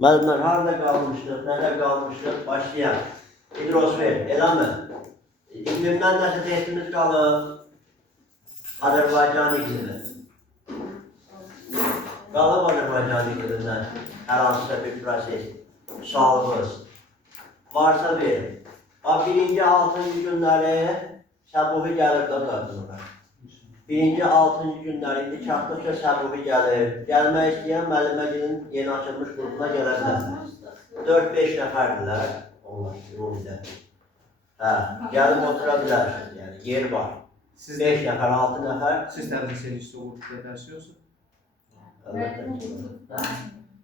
Müəllimlər harada qalmışdıq, nələr qalmışdıq, başlayaq. Hidrosfer, eləmi? İqlimdən nəsə testimiz qalıb. Azərbaycan iqlimi. Qalıb Azərbaycan iqlimindən hər hansısa bir proses, sualımız. Varsa verin. Birinci 6-cı günləri səbuhi gəlir də zaten. Birinci 6-cı günləri indi çatdıqca səbuhi gəlir. Gəlmək istəyən müəllimlərin yeni açılmış qrupuna gələrlər. 4-5 nəfərdirlər. Onlar ümumidə. Gəlib otura bilərsiniz, yəni yer var. 5 nəfər, 6 nəfər. Siz tədris edirsiniz o qrupda dərsi yoxsa?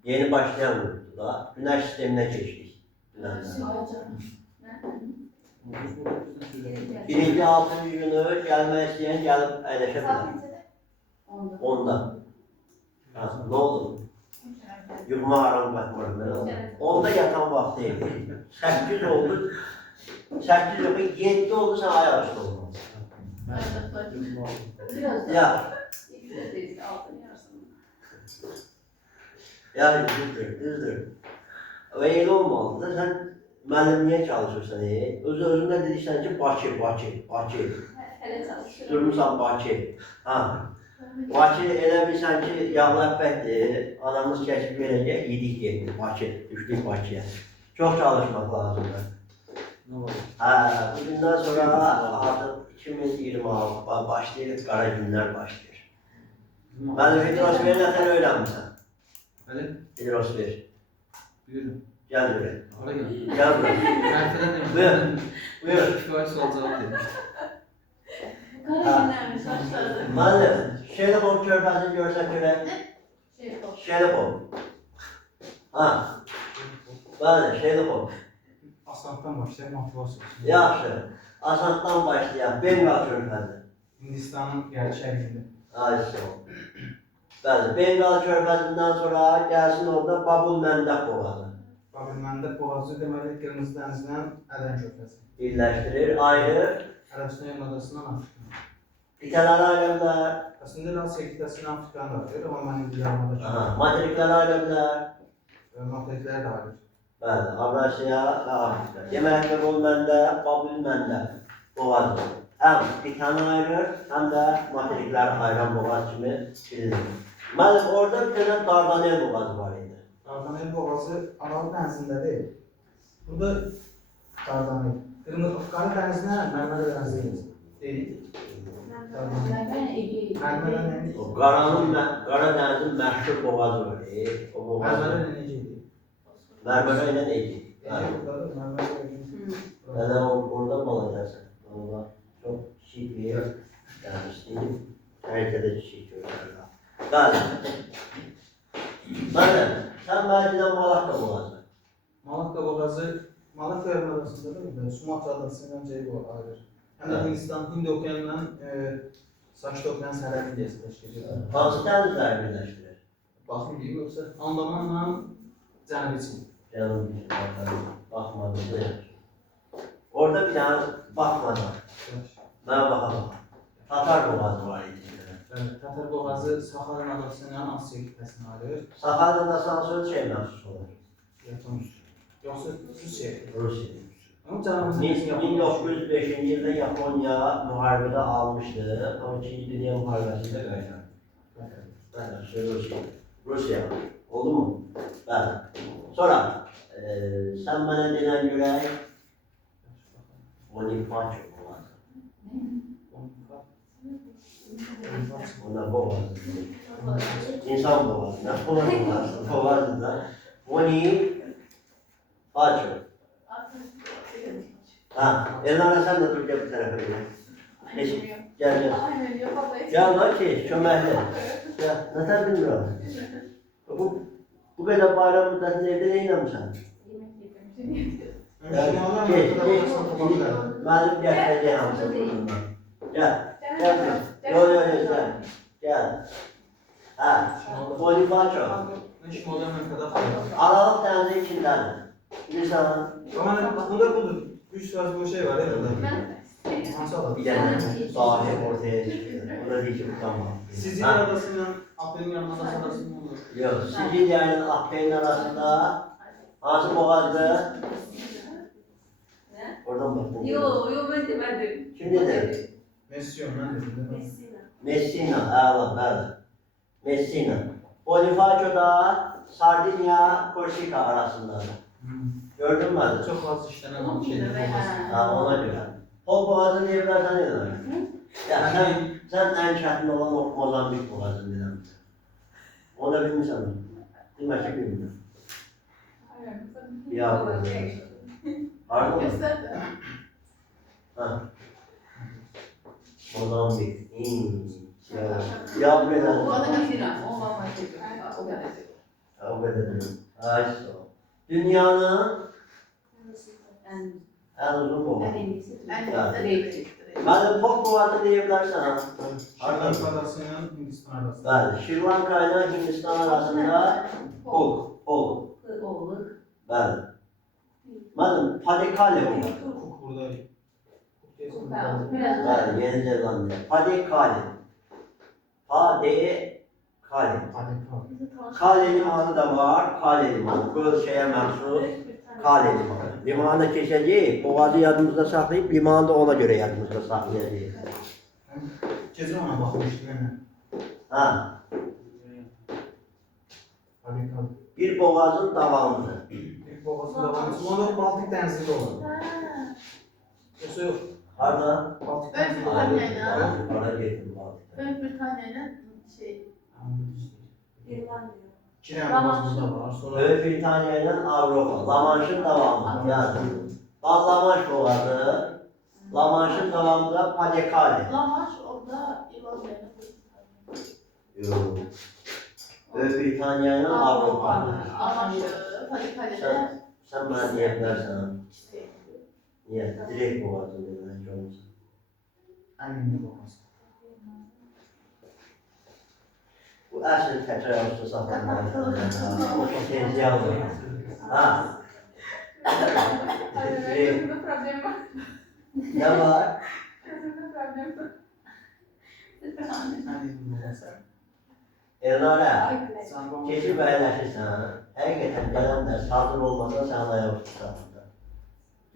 Yeni başlayan qrupdur da. Günəş sisteminə keçdik. Birinci 6-cı günü gəlmək istəyən gəlib əyləşə bilər. Onda. Nə oldu? Yuxuma aram baxmıram. Onda yatan vaxt deyil. 8 oldu. 8 yox, 7 oldu, sən ayaq üstü olmalı. Ya. Yani düzdür. Ve elə olmalıdır. Sən müəllimliyə çalışırsan. Özündə dedirsən ki, Bakı. Durmuşsan Bakı. Bakı elə bilsən ki, yağlı əppətdir. Anamız keçib verəcək, yedik getdik Bakı. Düşdük Bakıya. Çox çalışmaq lazımdır. Bugündən sonra artıq 2026 başlayır, qara günlər başlayır. Mənim hidrosferi nədən öyrənmişsən? Bəli. Hidrosfer. Buyurun. Gəl buraya. Hara gəl? Gəl buraya. Tərəfədən demək. Buyur. Kifayət sual cavab demiş. Müəllim, Şelipov körfəzini görsən görək. Şelipov. Bəli, Şelipov. Asantdan başlayaq, motivasiya olsun. Yaxşı. Asantdan başlayaq. Bengal körfəzi. Hindistanın şərqində. Bəli, Bengal körfəzindən sonra gəlsin orada Babul-Məndəb boğazı. Babul-Məndəb boğazı deməli Qırmızı dənizdən Ədən körfəzi. Birləşdirir, ayırır. Ərəbistan yarımadasından Afrika. Qitələri ayıra bilər. Əslində Asiya qitəsindən Afrikanı da ayırır, amma mən indi yarımadakı. Materikləri ayıra bilər. Materikləri də ayırır. Bəli, Avrasiya və Afrika. Demək ki, Babul-Məndəb, Babul-Məndəb boğazı. Həm qitəni ayırır, həm də materikləri ayıran boğaz kimi bilinir. Mənim orada bir dənə Dardanel boğazı var idi. Dardanel boğazı Aralı dənizindədir. Burada Dardanel. Qara dənizinə Mərmərə dənizi deyil. Qara dənizin məşhur boğazı var. Mərmərə ilə necə idi? Mərmərə ilə necə? Mənim orada balacaqsın. Çox kiçik bir dənizdir. Həqiqətə kiçik görürlər. Bəli. Mənim, sən mənimdən Malakka boğazı. Malakka boğazı Malakka yarımadasındadır. Sumatra adasından ayırır. Həm də Hindistan, Hind okeanından Sakit okean sərhədini təşkil edir. Hansı dənizləri birləşdirir? Baxım deyim, yoxsa Andamanla Cənubi Çin. Cənubi Çin, baxmadım. Orada bir dənə baxmadan. Mənə baxa. Tatar boğazı var idi. Tatar boğazı Saxalin adasından Asiya qitəsini ayırır. Saxalin adasından sonra şey məxsus olur. Yoxsa Rusiya. Rusiya. 1905-ci ildə Yaponiya müharibədə almışdı, amma 2-ci Dünya müharibəsində qaytardı. Rusiya. Oldu mu? Bəli. Sonra, sən mənə denən görək, Bonifacio boğazı. Ona boğazı. İnsan boğazı. Nə boğazı? Boğazında. Bonifacio. Elnara sən də dur, gəl bir tərəfə gəl. Gəl. Gəl da ki, köməkli. Gəl, nətər bilmirəm. Bu qədər bayram müddətində evdə nə inəmişsən? Mənim gətirəcək hamısı bundan. Gəl. Gəl. Bonifacio. Aralıq dənizi içindədir. Bilirsən? Bunda budur. 3 söz bu şey var ya burada. Hansı ada? Bir tane sahip ortaya çıkıyor. O da bir çubuktan var. Sicilya adasıyla Apyon'un adası arasında olur. Yok, Sicilya ile Akdeniz arasında hansı boğazdı? Oradan baktın. Yo ben demedim. Kim dedi? Messiyon, ben dedim değil mi? Messina. Messina, ağlam, ağlam. Messina. Bonifaco'da Sardinya, Korsika arasında. Gördün mü adı? Çok az işlenen bir şeydir. Ha, ona göre. O boğazı diye bilirsen ne demek? Ya sen en çetin olan o Mozambik boğazı dedim. O da bilmişsin mi? Bilmez ki bilmiyorum. Ya. Pardon mu? Ha. Mozambik. Ya buraya. O da Messina. O mama dedi. O da dedi. O kadar diyorum. Ay sağ ol. Dünyanın en uzun boğazı. Ben Pop boğazı diyebilirsen. Şirlanka adasıyla Hindistan arası. Bəli, Şri Lanka ile Hindistan arasında Pol. Oğluk. Bəli. Mənim Padikale var. Cook burada. Cook Bəli, Yeni Zelandiya. Padikale. Padikale. Kale limanı da var. Kale limanı. Bu şeye məxsus Kale limanı. Limanı keçəcəyik. Boğazı yadımızda saxlayıb, limanı da ona görə yadımızda saxlayacağıq. Gece ona bakmıştım hemen. Ha, Hadi kal. bir boğazın davamı. İlk babası da varmış. Onu Baltık Denizi'nde olan. Yoksa yok. Harda? Baltık Evet, Denizi'nde Baltık olan. Denizi. Var. Para getirdim Baltık'ta. Büyük Britanya'yla şey, İki tane babası da var. Sonra Böyük Britanya ile Avrupa. La Manche'ın devamı. Yani La Manche boğazı. La Manche'ın devamında Padikale. Lamaş orada İrlanda'yla Yok. Böyük Britanya ile Avrupa. Lamaş'ı, Palikale'de Sen bana niye dersen? işte. Niye? Direkt boğazı dediler ki olmuş. en ünlü babası. Bu əsl təkrar olsa saxlanmalı. O potensial var. Ha. Direkt. Problem var. Ne var? Problem var. En ünlü babası. Elnara. Sen babası. Keçib əyləşirsən. Həqiqətən gələn dərs hazır olmasa sən ayaq tutarsan.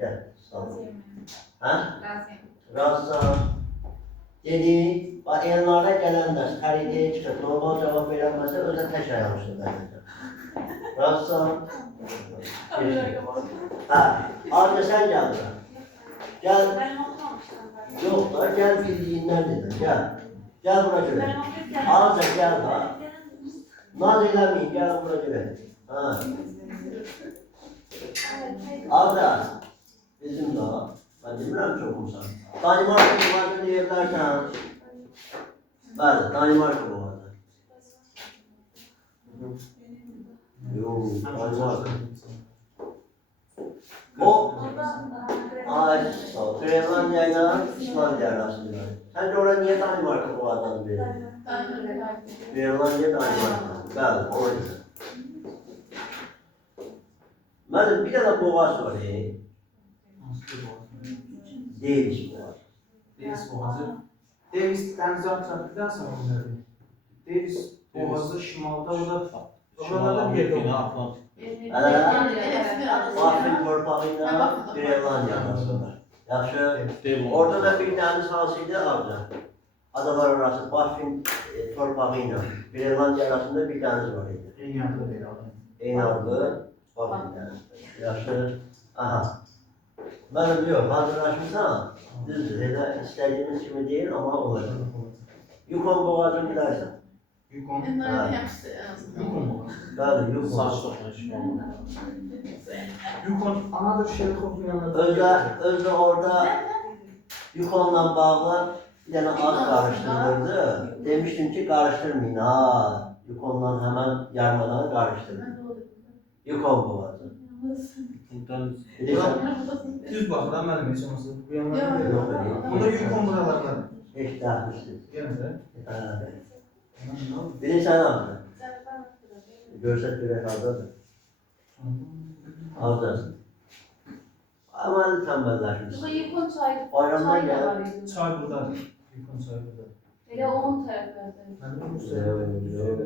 Gəl, sağ ol. Hə? Razısan. Dedi, bax elnara gələn dərs xəritəyə çıxıb, normal cavab verəməsə, özə tək ayaq üstə verirsən. Razısan. Hə, ancaq sən gəl bura. Gəl. Yox da, gəl bildiyindən dedim, gəl. Gəl bura görə. Ancaq gəl bax. Naz eləməyin, gəl bura görə. Ha. Arda, bizim də, mən demirəm çoxumsan. Danimarka boğazı deyə bilərsən. Bəli, Danimarka boğazı. Yox, Danimarka. O, ay, sağ ol. Grenlandiya ilə İslandiya arasında. Səncə ora niyə Danimarka boğazı adı verilir? Grenlandiya, Danimarka. Bəli, ona görə. Mənim bir dənə boğaz var, Nasıl bir babası? Davis boğazı. Davis boğazı. Davis deniz trafikten sonra geldi. Davis boğazı şimalda oralarda bir yerde var. Muffin torpağı ilə Grenlandiya arasında. Yaxşı. Orada da bir dəniz hansıydı adı? Adalar arası Muffin torpağı ilə Grenlandiya arasında bir dəniz var idi. En yakın değil adam. Eyni adlı Muffin dənizi. Yaxşı. Aha. Mənim yox, hazırlaşmışsan, düzdür, elə istədiyimiz kimi deyil, amma olacaq. Yukon boğazını bilərsən. Yukon. Onların hepsi en azından. Yukon boğazı. Bəli, Yukon. Saç toplaşı. Yukon anadır Şerikof'un yanında. Özdə orada Yukonla bağlı bir dənə ad qarışdırılırdı. Demişdim ki, qarışdırmayın ha. Yukonla həmən yarmadan qarışdırmayın. Yukon boğazı. Bilirsən? Düz bakıran benim hiç olmazsa. Bu yanlarda Yok, değil. yok, yok. Bunda Yukon buralarda. Heç dəxlisiz. Gene de. Bilirsən adı? Görsət görək hardadır. Hardadır. Aman tembellaşmış. Burada Yukon çayı Bayramdan da gel. var idi. Çay buradadır. Yukon çay burada. Elə onun tərəflərdə. Ben de Rusya'da.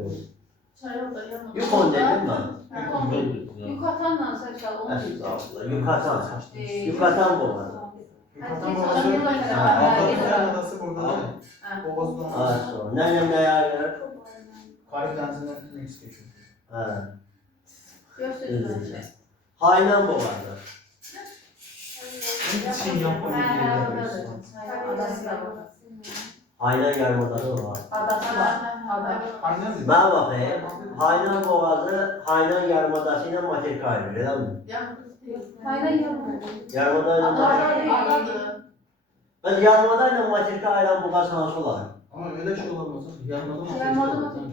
Çay orada yanında. Yukon dedim ben. Yukatanla saçlar onu Estağfurullah. Yucatan. Yucatan boğazı. Yukarıdan Hadi, Boğazı. hadi, hadi. Avrupa Adası burada değil mi? Ha. Boğaz'dan Asıl. Ne ayarlar? Karayip Denizi'nden Meksika geçiyor. Ha. Görsün. Haynan boğazı. Çin Japonya Ha, diyebiliriz. oradadır. Adası da var. Haynan yarımadası var. Adası var. Ada. Aynen mi? Ben bakayım. Haynan boğazı, Haynan yarımadası ile materik ayrılır. Öyle mi? Hayna yanına. Yarımadayla materik. Adadır. Ben yarımadayla materik ayrılan boğaz hansı olar? Ama öyle şey olamaz. Yarmadan Yarmadan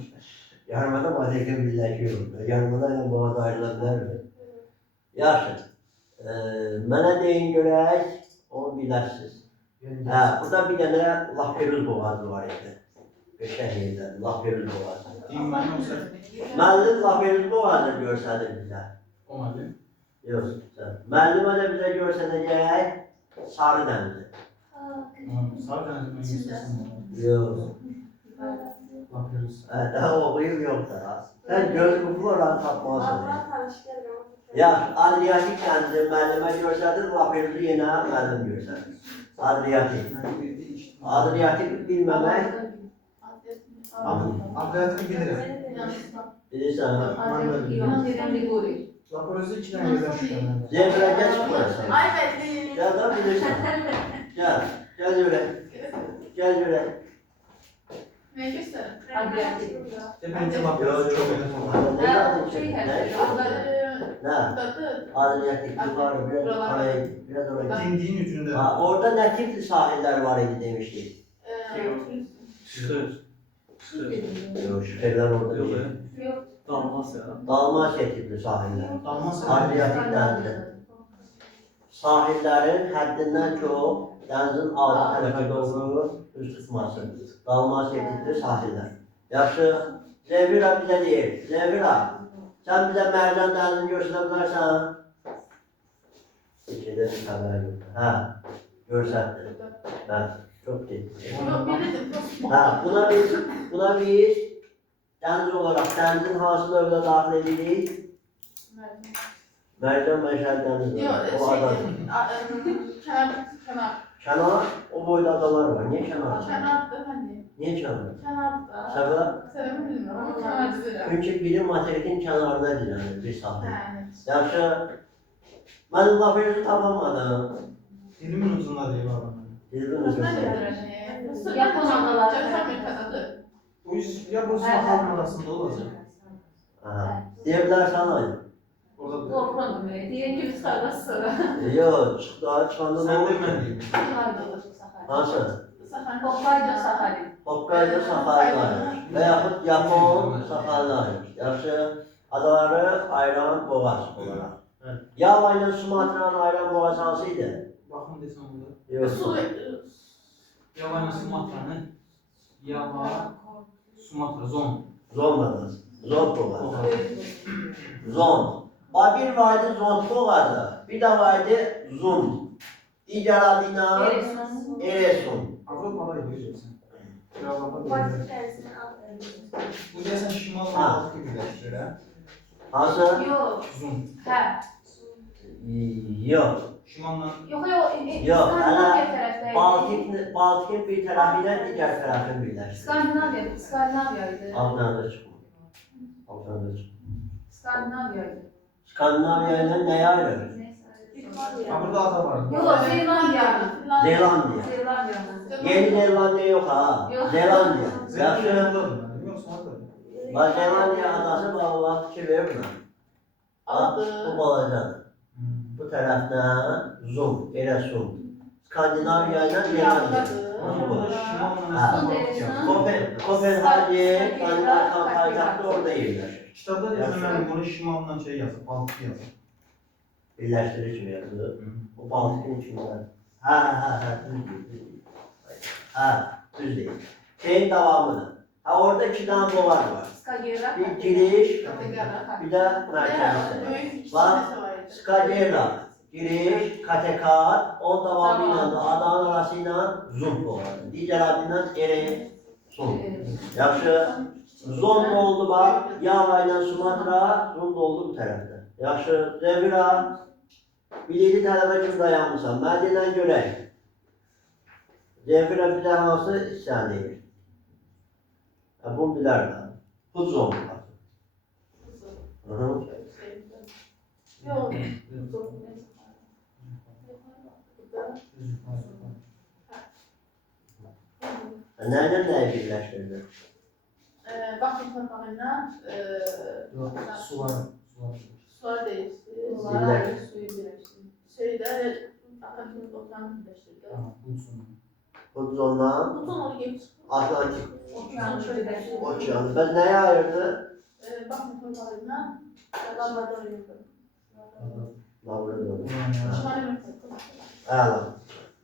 Yarımada materik birleşiyor. Yarımadayla boğaz ayrılabilir mi? Yaxşı. Mənə deyin görək, onu bilərsiniz. Burada bir dənə Laperuz boğazı var idi. Qəşəng yerdə, Laperuz boğazı. Diyeyim ben yoksa Müəllim Laperuz boğazını görsədir bizə. o malum. Yox, sən. Müəllimə də bizə görsədəcək Sarı dənizi. Sarı Denizi'nden Meksika. Yox. Bakıyoruz. Daha oxuyub yox da. Sən göz quflu oranı tapmalısın. Yaxşı, Adriyatik dənizi müəllimə görsədir, Laperuzu yenə müəllim görsədir. Adriyatik. Adriyatik bilməmək, Adriyatik bilirim. bilirsən, ha? Adriyatik Yunan yerində Liguri. Laporoz'da 2 tane yerden çıkıyor. Zebrə gəl çıxmırsan. Ay belli. Gəl da bilirsən. Gəl, gəl görək. Gəl görək. Ne gösterin? Adriyatik. Hepinizi Laporoz'u çok önemli. Nə Ha, yazın o şey ki? hər. Orada Nə? Dadı. Adriyatik yukarı biraz oraya, biraz oraya. Dindiğin ucunda. Ha, orada nə tipli sahillər var idi demişdik. Çıxır. Çıxır. Yox, şəhərlər orada Yox, deyil. Yox. Dalmasiya. Dalmasiya tipli sahillər. Dalmaz. Adriyatik dənizi. Sahillərin həddindən çox dənizin altı tərəfə doğru üz tutması. Dalmasiya tipli sahillər. Yaxşı, Zevira bizə deyir. Zevira, sən bizə Mərcan dənizini göstərə bilərsən? İçində bir xəbər yox. Hə, görsətdi. Hə, çox getdi. Yok bilirdim. Hə, buna biz dəniz olaraq dənizin hansı növünə daxil edirik? Mərcan Məşəl dənizi. Yok O ada. kenar. Kənar, o boyda adalar var. Niyə kənar? Kenarda hani. Niyə kənar? Kenarda. Səbəb? Sebebi bilmiyorum ama kenar dizilir. Çünki biri materikin kənarında dilənir bir sahil. Yani. Yaxşı, mən Laferuzu tapamadım. Dilimin ucunda değil adam. Dilbin Nasıl ucunda. nedir? Yapon adaları. Canım Amerika'dadır. Bu iş ya bu Sahil'in arasında olacak. Aha. Deyə bilərsən ay. Orada da. Qorxuram demək. Deyək ki, biz qardaş sonra. Yox, çıxdı, çıxanda Sen nə olur? de ben diyeyim. Saharin. Hansı? Hokkaido Saharin. Hokkaido Saharin və yaxud Yapon Saharin. Yaxşı, adaları ayıran boğaz olaraq. Evet. Yava ilə Sumatranı ayıran boğaz hansı idi? Bakın desem burada. Yox. Yava Sumatra'nın Yava Sumatra zon. Zonladınız. Zon boğazı. Oha. Zon. Bir vardı zon boğazı, bir de vardı zund. Diğer adıyla Eresun. Avrupa'da gidiyorsun. Avrupa'da Batı gidiyorsun. tersini al. Bu desen şimal Ha. Batı birleştir ha. Hansı? Yox. Zon. Hə. Yok. Şimalla Yox, Yox, Skandinaviya tərəfdə. Baltik'in bir tarafıyla diğer tarafın birleşti. Skandinaviya idi. Altından da çıkma. Altından da çıkma. Skandinaviya idi. Skandinavya ile neye ayrılır? ha burada ada var. Yox, Zelandiya. Zelandiya. Zelandiya. Yeni Zelandiya yok ha. Yok. Zelandiya. Zelanda'da Yaxşı. burada. Yoksa orada. Bak Zelandiya adası bana fikir verir buna. Bak bu balacadır. Bu taraftan Zoom, Eresun. Skandinavya ile Zelandiya. Onu konuş. Ha. Kopenhagen, Danimarka payitahtı orada yerleşir. Kitapta desem ben bunu şimalından şey yazıp Baltık yazıp. Birleştirici mi yazılır? O Baltık'ın içinde. Ha, düz değil. Ha, düz değil. Şeyin devamını. Ha orada iki tane boğaz var. Skagera. Bir giriş, bir de merkezde. Skagera, giriş, katekat, onun davamıyla da adağın arasıyla zoom olur. Diğer adıyla ere, zoom. Yaxşı. Zon oldu bak, Yava ile Sumatra, zon oldu bu tarafta. Yaxşı, Zevira, birinci tələbə kimi dayanmışsan, mən deyilən görək. Zevira bir də hansı sən deyir? Bunu bilər də. Bu zon. Hı-hı. Yok. Nereden nəyi birləşdirir? Bakın torpağıyla Yok, sular. sular değişti. Sular. Suyu birleştirdi. Şeyde akıntının oturanı birleştirdi. Tamam, bu sonu. Bu zondan Bu son oraya çıktı. Atlantik Okyanus birleştirdi. Okeanı. Bəs nəyə ayırdı? Bakın torpağıyla Labrador yurdu. Labrador. Ulan Şimali Amerika. Əla.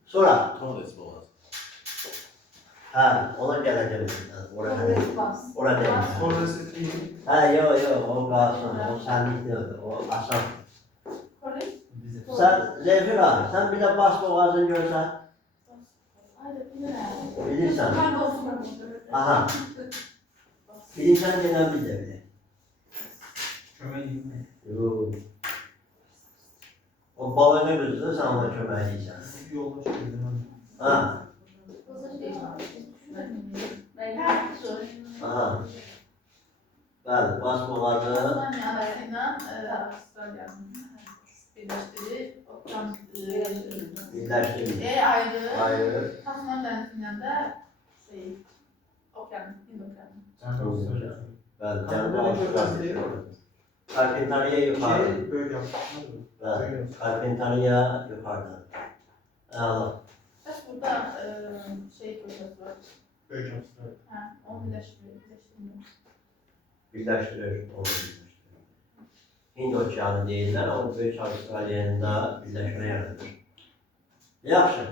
Sonra, Torres boğaz. hə, ona gələcəm. Ora hələ. Bas. Ora deyil. Orası değil. Hə, yox, o qalsın, o sənlik deyil, o asan. Kore. Bize. Sən, Zevira, sən bir də bas boğazını görsən, Hayır, bilirəm. bilirsən. Hangi olsun? Aha, bilirsən deyilən bir də bilir. Kömeği. Yox. O balığını qızdı, sən ona kömək edirsən. Bir yoldaş dedim. Ha, aha. Bəli, bas boğazı, Almanya arasıyla Avustralya'nın birleştiği okyanus birləşdirir. ayrı. Ayrı. Tasman denizinden de şey okyanus, Hind okyanus. Bəli, Kanada Cənubi Avustraliya. değil mi? Karpentariya yuxarı. Şey, böyle yapmışlar. Bəli, Karpentariya yuxarıdan. Əla. Bak burada şey köşesi var. Böyle yapmışlar. Ha, onu birleştiriyor. Birləşdirir, onu birləşdirir. Hind okeanı deyirlər, o Böyük Avustraliyanın da birləşmə yaradır. Yaxşı.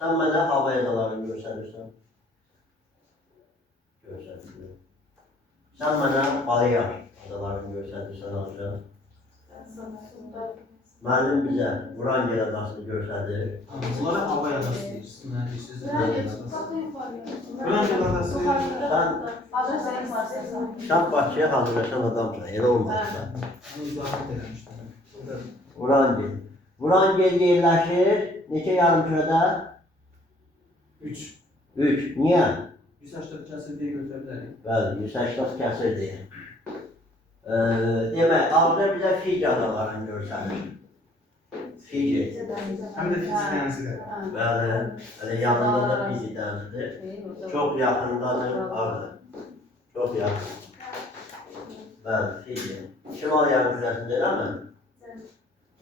Sən mənə hava adalarını göstərirsən. Göstərirsən. Sən mənə Balear adalarını göstərirsən ancaq. Müəllim bizə Vrangel adasını göstərir. Bunlara hava yadası deyirsin. Yani siz Sən Bakıya hazırlaşan adamsan, elə olmazsa. Bunu izahat eləmişdim. Vrangel. Vrangel yerləşir neçə yarımkürədə? 3. 3. Niyə? 180 kəsildiyi götürürlər. Bəli, 180 kəsirdir. Demək, alda bizə Fiji adalarını göstərir. Fiji. Həm də fizik dənizdir. Bəli, hələ yanında da Fiji dənizidir. Çox yaxındadır, arada. Çox yaxın. Bəli, Fiji. Şimal yarımkürəsində eləmi?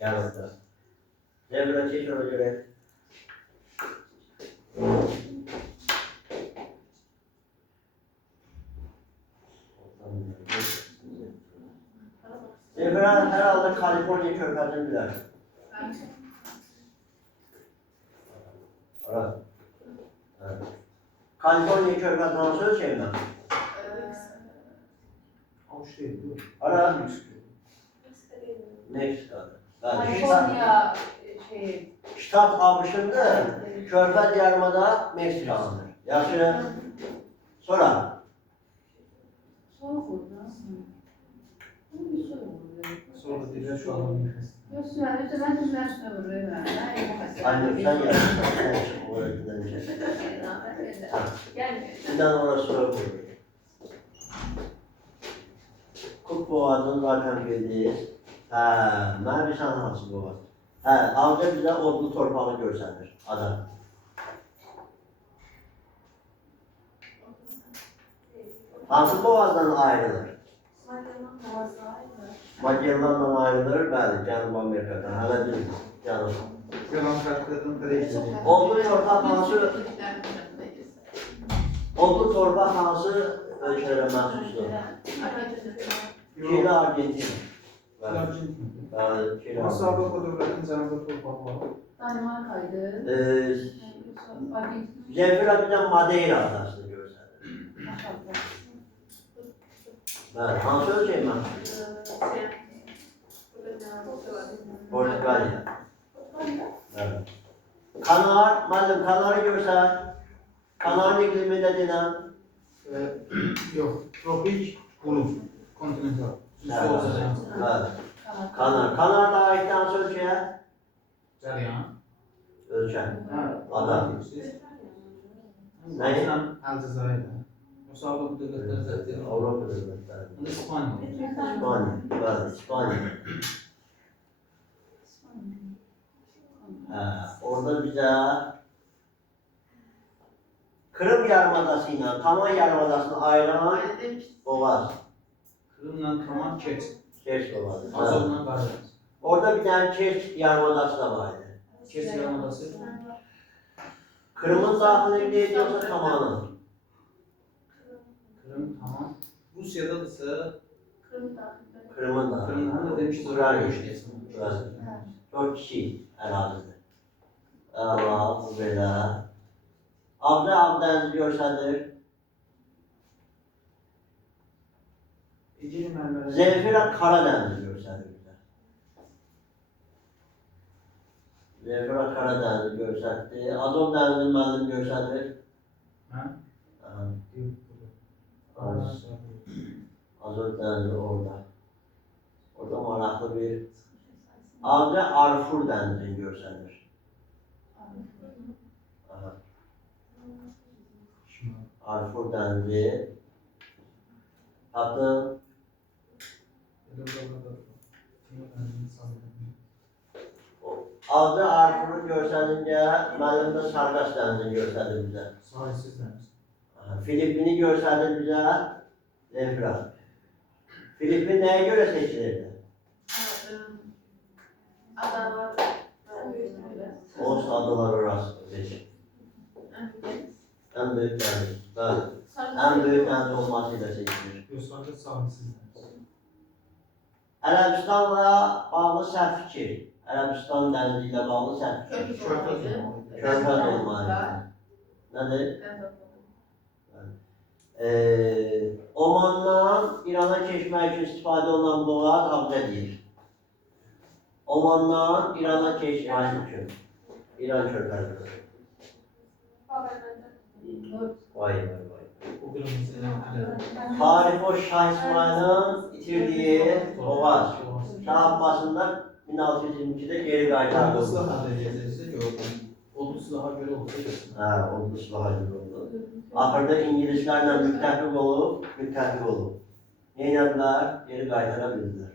Yanında. Ne böyle çekin ona göre. Evren herhalde Kaliforniya körfezini bilir. Evet. Evet. Kaliforniya körfezinden söz şeyim ben. Avuç değil bu. Ara. Meksika'da. Kaliforniya şey. Ştat abışında körfez yarımada Meksikanlıdır. Yaxşı. Sonra. Soğuk oldu. Sonra diler şu an nefes. Yok sürekli ben de üniversite vuruyorum. Annem sen yaptın. Sen çık orasından önce. Gelmiyor. Sizden orası soğuk olur. Kuk boğazını zaten bildiyiz. Mən bir sən hansı boğaz? Avcı bizə odlu torpağı görsənir, adam. Hansı boğazdan ayrılır? Magellanla ayrılır, bəli, Cənub Amerikadan, hələ bir Cənub. Yalan şartlardan da değişti. Odlu torpaq hansı, odlu torpaq hansı ölkələrə məxsusdur? Çili, Argentina. Bəli, Arjantin. bəli, Çili, Nasıl Argentina. Avrupa devletinin canında torpağı var? Danimarka'ydı. Zevfira bir də Madeira adasını görsənir. Bəli, hansı ölkəyə məxsusdur? Portugalya. Portugalya. Evet. Kanar, müəllim, Kanarı görsən, Kanarın iqlimində denən. Yox, tropik, quru, kontinental. Evet. Kanar. Kanar da aid hansı ölkəyə? Cəryan. Ölkə. Hə, Adam. Nəyi? Əlcəzairdə. Yoxsa Avropa dövlətləri zəddir. Avropa dövlətləri. İspaniya. İspanya. Evet, İspanya. Orada bize Kırım Yarımadası ile Taman Yarımadası'nı ayıran Öyle demiştim. boğaz. Kırımla Kaman, Keç. Keç boğazı. Evet. Azovla Qaradeniz. Orada bir tane Keç Yarımadası da vardı. Keç yarımadası. Kırım'ın dahilinde yoksa Taman'ın. Kırım, tamam. Rusya'dadırsa Kırım dahilinde. Kırım'ın da. Kırım'dan da demiştik. Ukrayna. Ukrayna. Burası. Çok kişi ərazidir. Allah bu belə. Ağdəniz görsənir. Egeli mərmərə. Zemfira Karadeniz görsənir bizə. Zemfira Karadeniz görsətdi. Azov dənizi müəllim görsənir. Hə? Aha, Az. Azov dənizi orada. Orada maraqlı bir Ağca Arfur dənizini görsənir. Aha, Arfur dənizi. Tapdın. Ağca Arfur'u görsənincə, müəllim də Sarqas dənizini görsənir bizə. Sahilsiz dəniz. Aha, Filipini görsənir bizə. Zemfira. Filipin nəyə görə seçilirdi? Adalar. Onsuz adalar orası seçildi. En büyük deniz. Bəli. En büyük deniz olmasıyla seçilir. Yoxsa sahilsiz dəniz. Ərəbistanla bağlı səhv fikir. Ərəbistan dənizi ilə bağlı səhv fikir. Körfəz olmalı. Nədir? Omandan İrana keçmək üçün istifadə olunan boğaz Ağca deyir. Omandan İrana keçmək üçün. İran körfəzidir. Vay vay vay. O qırmızı eləməklər. Tarih o Şah İsmail'in itirdiği boğaz. Şah Abbas'ında 1622'de geri kaytardı. Oldusu daha edəcəksə gördüm. Oldusu daha görə olsa görsün. Ha, oldu Sılaha gibi oldu. Ahırda İngilizlerle müttefik olup. Neynediler? Geri kaytarabildiler.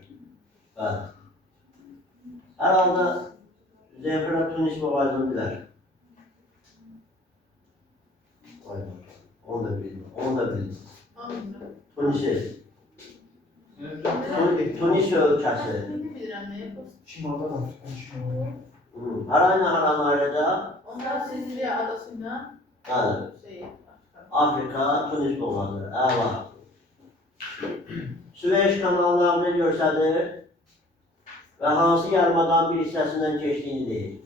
Evet. Herhalde Zemfira Tunis boğazını bilir. Vay vay. Onu da bildim. Onu da bildim. Tunis'i. Tunis ölkəsi. Şimalda da Afrikanın şimalda. Haran ayrıca Onlar Sicilya adasıyla yani Afrika, Tunis boğazı. Əla. Süveyş kanallarını görsədir və hansı yarımadan bir hissəsindən keçdiyini deyir.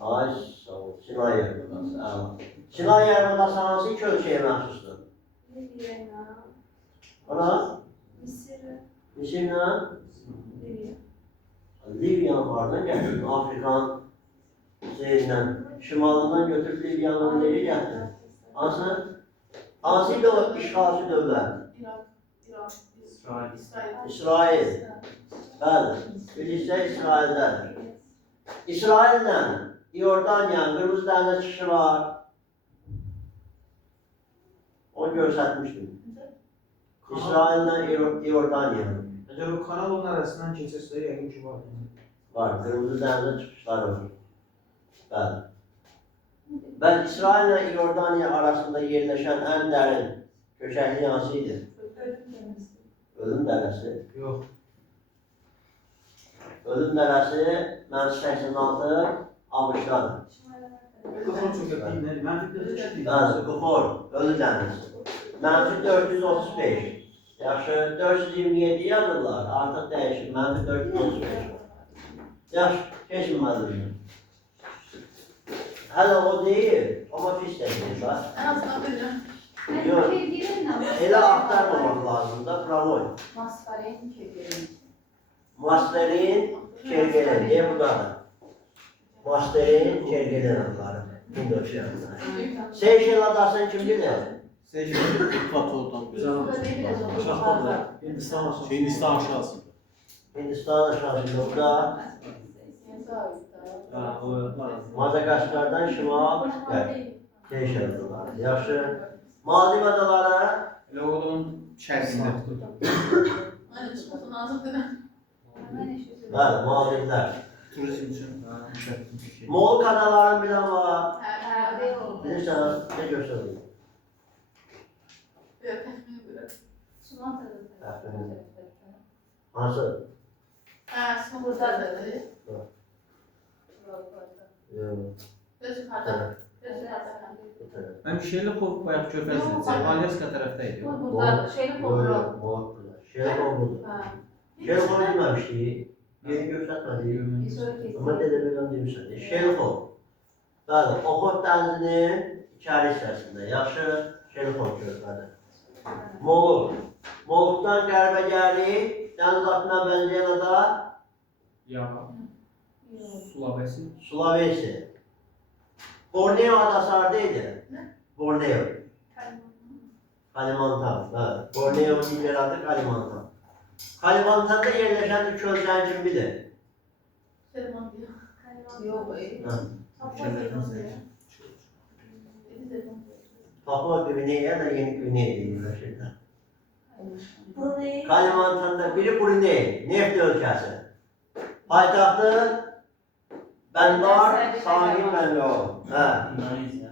Ay, sağ ol. Sinay yarımadası. Əla. Sinay yarımadası hansı iki ölkəyə məxsusdur? Ona? Misirlə? Libyanın vardan gətirin. Afrikanın şimalından götürüb Libyanın nereye gətirin? Hansı da işğalçı dövlət? İsrail. Bəli. Birlikdə İsraildədir. İsraillə İordaniyanın Qırmızı dənizə çıxışı var. Onu göstərmişdim. İsraillə İordaniyanın. Əgər o kanal onun arasından keçirsə, yəqin ki var. Var, Qırmızı dənizə çıxışları var. Bəli. Və İsraillə İordaniya arasında yerləşən ən dərin köşəkli hansı idi? Ölüm dərəsi. Yox. Ölüm dərəsi -86 ABŞ-dadır. Qıfır çox etdiyin nədir? Mənfiqdə çıxdı. Bəli, Qufor, Ölü dənizi. -435. Yaxşı, 427 yazırlar, artıq dəyişir, -435. Yaxşı, keçməlidir. Hələ o deyil, amma pis də deyil, bax. En azından bileceğim. Elə axtarmamaq lazım da, pravoy. Mascarenhas. Masterin çergelen diye buradadır. Masterin çergelen adları. Hind Okeanı'nda. Seyşel adasını kim bilir? Platodan Canım. Aşağıda. Hindistan aşağısı. Hindistan aşağısı. Hindistan aşağısında orada Ha, o var. Madagaskar'dan şimal Seyşel adaları. Yaxşı. Maldiv adaları Elə onun şərqində. Aynen çıkmasın lazım değil mi? bəli, Maldivlər. Turizm üçün mükəmməl bir şey. Moluk adalarını bilen var. Böyle Bilirsən, ne göstereyim? təxmin böyle. Hansı? Ha, sonra da dedi. Yok. Göz yukarıda. Göz yukarıda. Bu taraf. Mən bir şeylə bayaq körfəzində, Alyaska tərəfdə idi. Burada şeyli Yok, kontrol. yok, Moluk burada. Şelkon burada. Ha. Şelkon dememişti. Yeni göstermedi. Ama televizyonda demişler. Şelkon. Bəli, Oxot dənizinin içəri hissəsində yaxşı Şelkon körfəzi. Moluk. Molukdan qərbə gəlir, dəniz atına bənzəyən ada Yava, Sulawesi. Sulawesi. Borneo adası haradaydı? Borneo. Kalimantan. Evet. Borneo'nun diğer adı Kalimantan. Kalimantan'da yerleşen üç ölçen kim bilir? Selman diyor. Yok. Ha. Dedi Selman. Papua Güney'e de Yeni Güney diyorlar şimdi. Kalimantan'da biri Brunei, Neft ülkesi. Payitahtı Bandar, sahil Bangalore. Ha. İndonezya.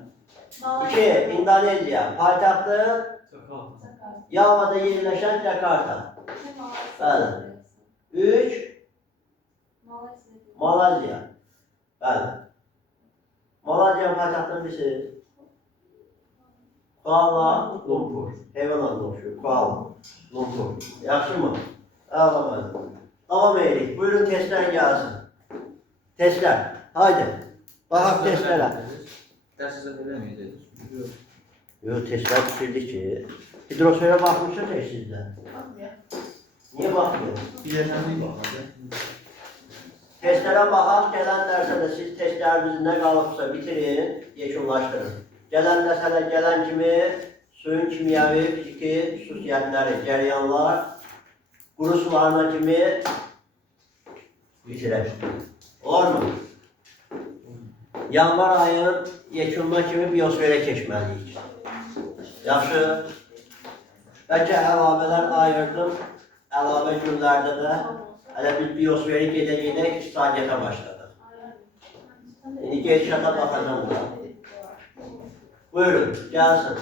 İki, Endonezya. Payitahtı Jakarta. Yava'da yerleşen Jakarta. Bəli. Üç, Malezya. Bəli. Malezya payitahtının birisi. Kuala Lumpur. Heyvan adı oluşuyor. Kuala Lumpur. Yaxşı mı? Ağlamayın. Devam edelim. Buyurun testler gelsin. Testler. Haydi. Bakaq testlərə. Dərsizə verəməyəcəksiniz. Yox, testlər bitirdik ki. Hidrosferə baxmışsınız heç sizdə. Bakmıyor. Niyə baxmıyor? Bir yerdən baxacaq. Testlərə baxaq, gələn dərsə də siz testləriniz nə qalıbsa bitirin, yekunlaşdırın. Gələn dərsələ gələn kimi suyun kimyəvi, fiziki xüsusiyyətləri, cəryanlar, quru sularına kimi bitirək. Olar mı? Yanvar ayının yekununa kimi biosferə keçməliyik. Yaxşı. Bəlkə əlavələr ayırdım. Əlavə günlərdə də hələ biz biosferi gedə-gedə istiqamətə başladıq. İndi gedişata baxacağım buna. Buyurun, gəlsin.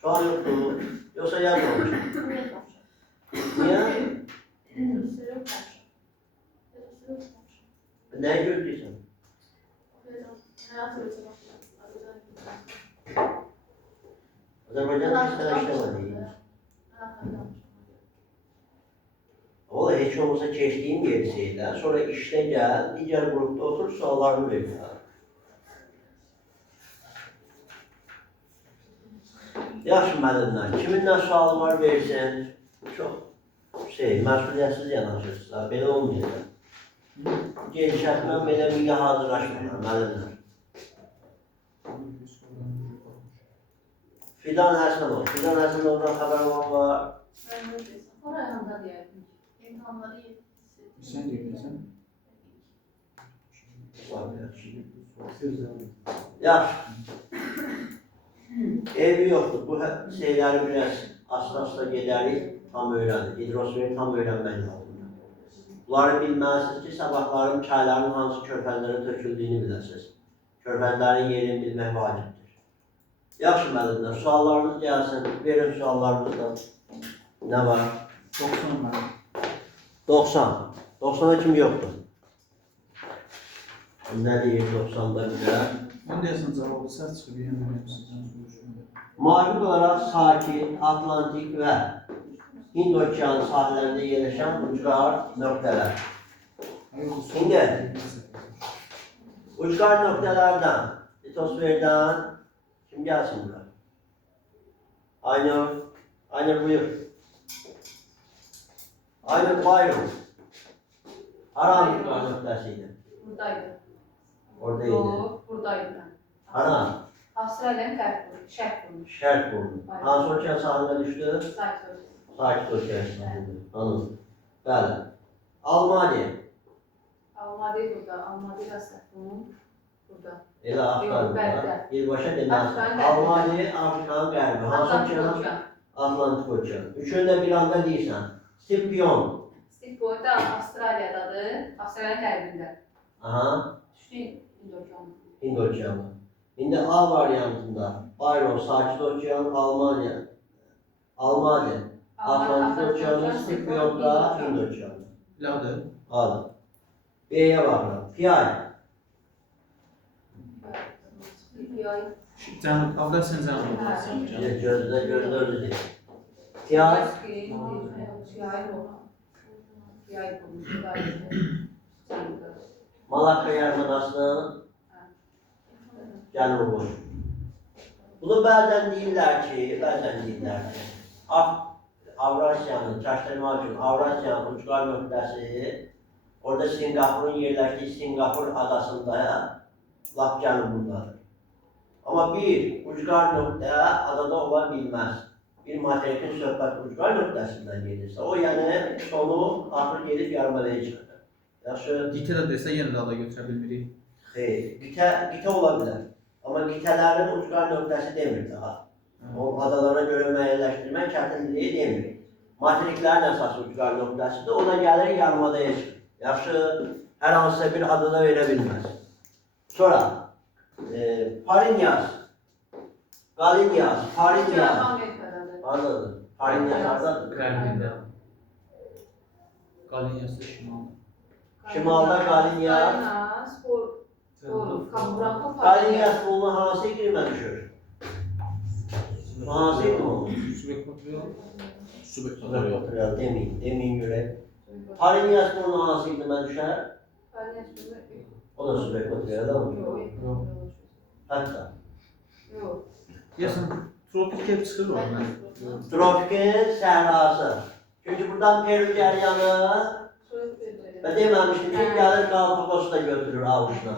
Sual yoxdur. Yoxsa yazmamış. Niyə? Nə gözləyirsən? Azərbaycan sistemə işləmədik. Ola heç olmasa keçdiyim yerisiyle, sonra işe gel, digər grupta otur, suallarını verirlər. Yaxşı müəllimlər, kiminlə sualı var versin, çox məsuliyyətsiz yanaşırsınızlar, belə olmayacaq. Gelişətmə belə bir hazırlaşmırlar müəllimlər. Fidan Həsənov, Fidan Həsənovdan xəbər var. Orayanda deyərdim. İmtihanları yetiştirdi. Sən deyirsən? Yaxşı. Evi yoxdur. Bu şeyləri biraz asla gedərik, tam öyrənik. Hidrosferi tam öyrənmək lazımdır. Bunları bilməlisiniz ki, sabahların çayların hansı körfəzlərə töküldüyünü biləsiniz. Körfəzlərin yerini bilmək vacibdir. Yaxşı müəllimlər, suallarınız gəlsin. Verin suallarınızdan. Nə var? 90 mənim. 90. 90'a kim yoxdur? Nə deyir 90'da bizə? Mən deyəsən cavabı səs çıxıb yenilərim sizdən soruşumda. Müvafiq olaraq Sakit, Atlantik və Hind okeanı sahillərində yerləşən ucqar nöqtələr. İndi ucqar nöqtələrdən, litosferdən kim gəlsin bura? Aynur, Aynen buyur. Aynen Bayram. Haram çıkar noktasıydı. Buradaydı. Oradaydı. Yok, buradaydı. Haram. Avustralya'nın qərb burnu, şərq burnu. Şert vurdu. Hansı okean sahilinde düştü? Sakit olsun. Sakit okean sahilinde. Anladım. Bəli. Almanya. Almadı burada, Almadı Rasatlı'nın burada. Elə Afrika'da. bəli. Birbaşa Afrika'nın deməzsin. qərbi. Almanya, Afrika'nın qərbi. Hansı Atlantik okean? Okean. Atlantik okean. Üçünü bir anda deyirsən. Scipion. Steve Boyd da Avustralya'dadır, Avustralya'nın qərbində. Aha. Düşdü İndo-Okeanı. Hind okeanı. İndi A variantında Bayron, Sakit okean, Almanya. Almanya. Atlantik okeanı, Scipion da Hind okeanı. Lədir. Al. B'ye bakın. Piyay. Yay. Cənub, Avrasiya cənubunda. Gözde özü değil. Piyay. Yay bu. Yay bu. Cənuda. Malakka Yarımadası'nın Cənubu. Bunu bəzən deyirlər ki, Avrasiyanın, çaşdırmaq üçün Avrasiyanın ucqar nöqtəsi, orada Singapurun yerləşdiyi Singapur adasında, lap cənubundadır. Amma bir ucqar nöqtə adada ola bilməz. Bir materikin söhbət ucqar nöqtəsindən gedirsə, o yəni sonu axır gedib yarımadaya çıxır. Yaxşı. Qitə də desə yenə də ada götürə bilmirik. Xeyr, qitə ola bilər. Amma qitələrin ucqar nöqtəsi demir daha. O adalara görə müəyyənləşdirmək çətinliyi demir. Materiklərin əsas ucqar nöqtəsidir, ona gəlir yarımadaya çıxır. Yaxşı, hər hansısa bir adada verə bilməz. Sonra, Parinyas, Qalinyas, Parinyas. Amerikadadır. Anladın? Parinyas haradadır? Qərbində. Qalinyası şimalda. Şimalda Qalinyas. Qalinyas, bu Kaburanko. Qalinyas bunun hansı iqlimə düşür? Hansı iqlim olur? Subekvatorial. Demeyin görək. Parinyas bunun hansı iqlimə düşər? Qalinyas bunu... O da subekvatorialda mı? Yox. Hətta. Yox. Deyəsən, tropik ev çıxır oradan. Tropikin səhrası. Çünki buradan Peru cəryanı və deməmişdim ki, gəlir Galapagos'u da götürür avucuna.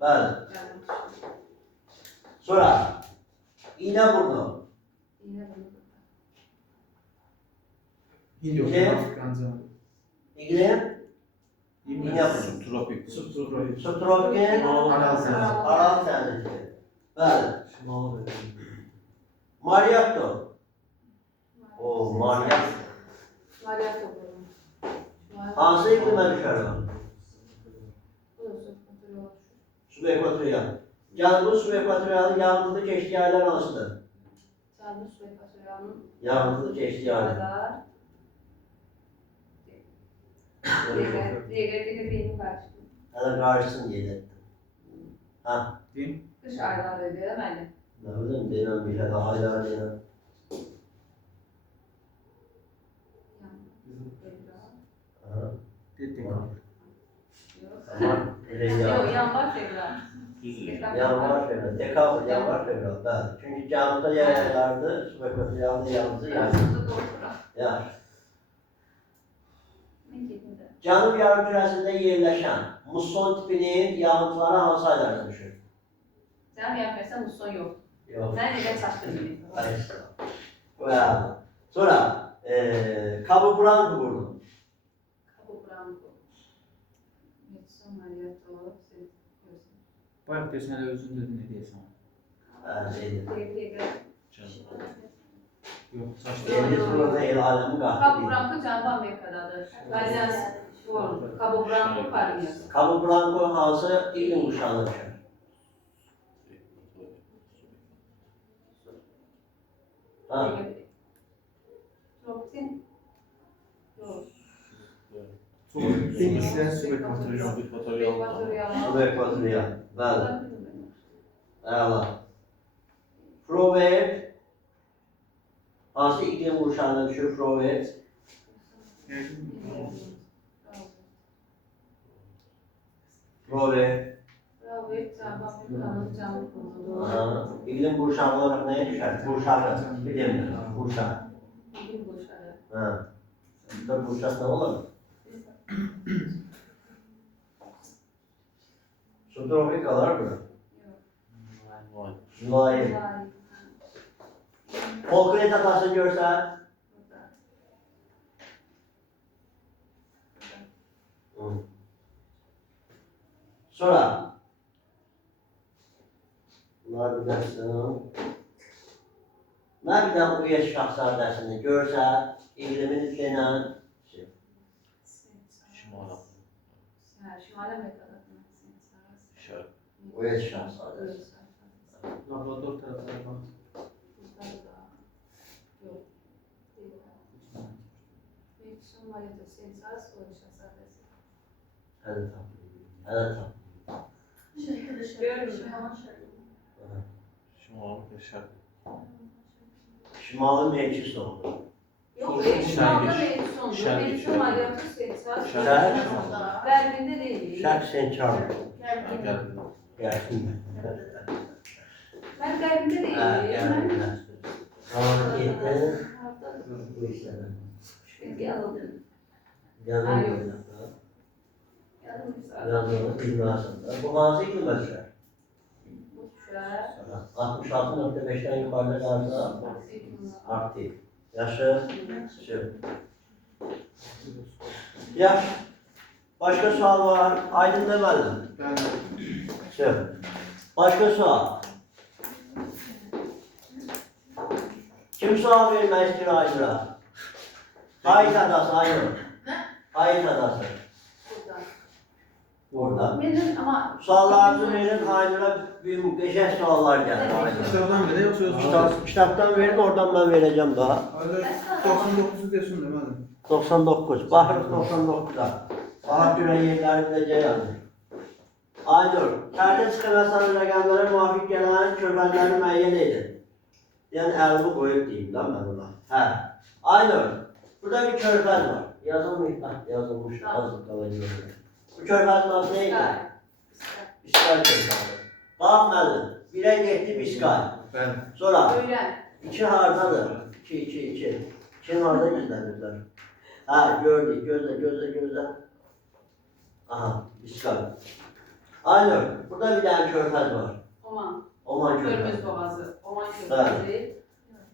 Bəli. Sonra, İğneburnu. Hind yoxdur, Afrikan cənubu. İqlim, Subtropik. Subtropik. subtropikin Aral səhnəsi. Aral səhnəsi. Bəli. Mariato. O, Mariato. Mariato burnu. Hansı iqlimə düşər o? Bu da subekvatorial. Subekvatorial. Cənubu subekvatorialın yağmurlu keçdiyi aylar hansıdır? Cənubi subekvatorialın Yağmurlu keçdiyi aylar. kadar Diğer benim karşı. Hələ qarşısın deyə. Hə, Kış ayları değil mi? nə bilim, deyirəm, bir hələ aylar deyirəm. Aha, Dedik. amma elə Yok, yağmur. yanvar fevral. Yanvar, fevral, dekabr, yanvar, fevral, bəli. Çünki cənubda yay aylardır, subekvatorialda yalnızca yay. Yağış. Cənub yarımkürəsində yerləşən musson tipinin yağıntıları hansı aylarda düşür? Sen yapmıyorsan muson yok. Yox. Ben de çaktırmayayım. Qoyalım. Sonra, Cabo Branco burnu. Cabo Branco. Metso Mariato. Bayaq deyəsən, hələ özün dedin, nə deyəsən? Şeydir. Yox, saçlı. Eliniz burada el aləmi Cabo qalxdı. Branco Cənubi Amerikadadır. Qalinyas bu. Cabo Branco Qalinyas. Cabo Branco hansı iqlim quşağına düşər? Ha, Tropik'in yok. Tropik isə subekvatorial. Ekvatorial. subekvatorial. Bəli, əla. Provert hansı iqlim quşağına düşür Provert? Provert. Bravo, Cənubi Amerikanın Cənubi burnudur. İqlim quşağı olaraq nəyə düşər? Quşağı, bilimdir, quşaq. Bilgin buluşları. Ha. Burada Burçak ne olur? Subtropikalar mı? Mülayim. Folklet atasını görsen. Hı. Sonra. Bunlar bir dersin. Ne bileyim Uyez Şahzadəsini görsə, iqlimin denen Şimala. Şimal Amerika'da. Şark. Uyez Şahzadəsi. Labrador tarafından. Yok. Büyük Somali'de Sensas Uyez Şahzadesi. Hələ tapdım. Hələ tapdım. Şehirde Görmüyor. Yaman şehirde. Şimala ve şark. Şimalın mevkisi oldu. Yok, Şimal'da Meriçon'du. Şark. Meriçon Alyatı Sensas. Şark. Berlin'de değil. Şərq Sençar. Geldi. Geldi. Gəlsin. Ben Berlin'de değilim. Hə, gəlsin. Sonra getdin. Bu işlərə. Bilgi aldım. Gəlin. Yazılı bilməzsən. Bu hansı iqlimətlər? Bu düşer. 66.5'ten yukarıda kalsa aktif. Yaşı sür. Yaş. Başka sual var. Aydın demedim. Ben Sür. Başka sual. Kim sual vermək istəyir Aydın'a? Hayit adası Aydın. Hayit adası. Burada. Burada. Benim ama Suallarınızı verin Aydın'a büyük geçen suallar geldi Aydın'a. kitaptan bile yoksa özür Kitaptan verin oradan ben vereceğim daha. Aylar 99'u diyorsun değil mi? 99. Baxırıq 99'da. Bax görən yerləri biləcək yazır. Aynur, tərtib çıxarırsan rəqəmlərə müvafiq gələn körfəzləri müəyyən edin. Yəni 50 qoyub deyim da mən ona. Hə. Aynur, burada bir körfəz var. Yazılmış, yazılmış. Azıq qalacaq. Bu körfəzin adı neydi? Biskay körfəzi. Bax müəllim, 1'ə getdi Biskay. Ben. Sonra öğren. 2 hardadır? 2. 2 harda gizlənirlər? Hə, gördük. Gözlə. Aha, Biskay. Aynur, burada bir tane körfəz var. Oman. Oman körfəzi. Körmüz boğazı. Oman körfezi.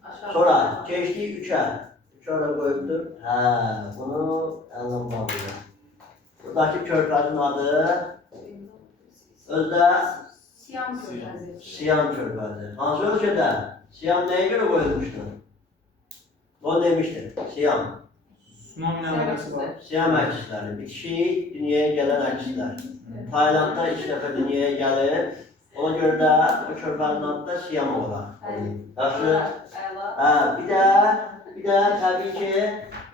Aşağı. Sonra keçdik 3'ə. 3 orada qoyubdur. Hə, bunu əllə bağlayaq. Buradakı körfəzin adı özdə Siyam körfezi. Siyam körfəzi. Hansı ölkədə? Siyam nəyə görə qoyulmuşdur? O demişdir. Siyam. Tsunami əlaqəsi var. Siyam əkisləri. Bitişik dünyaya gələn əkislər. Taylandda ilk dəfə dünyaya gəlir. Ona görə də o körfəzin adı da Siyam olar. Yaxşı. Əla. Bir də təbii ki,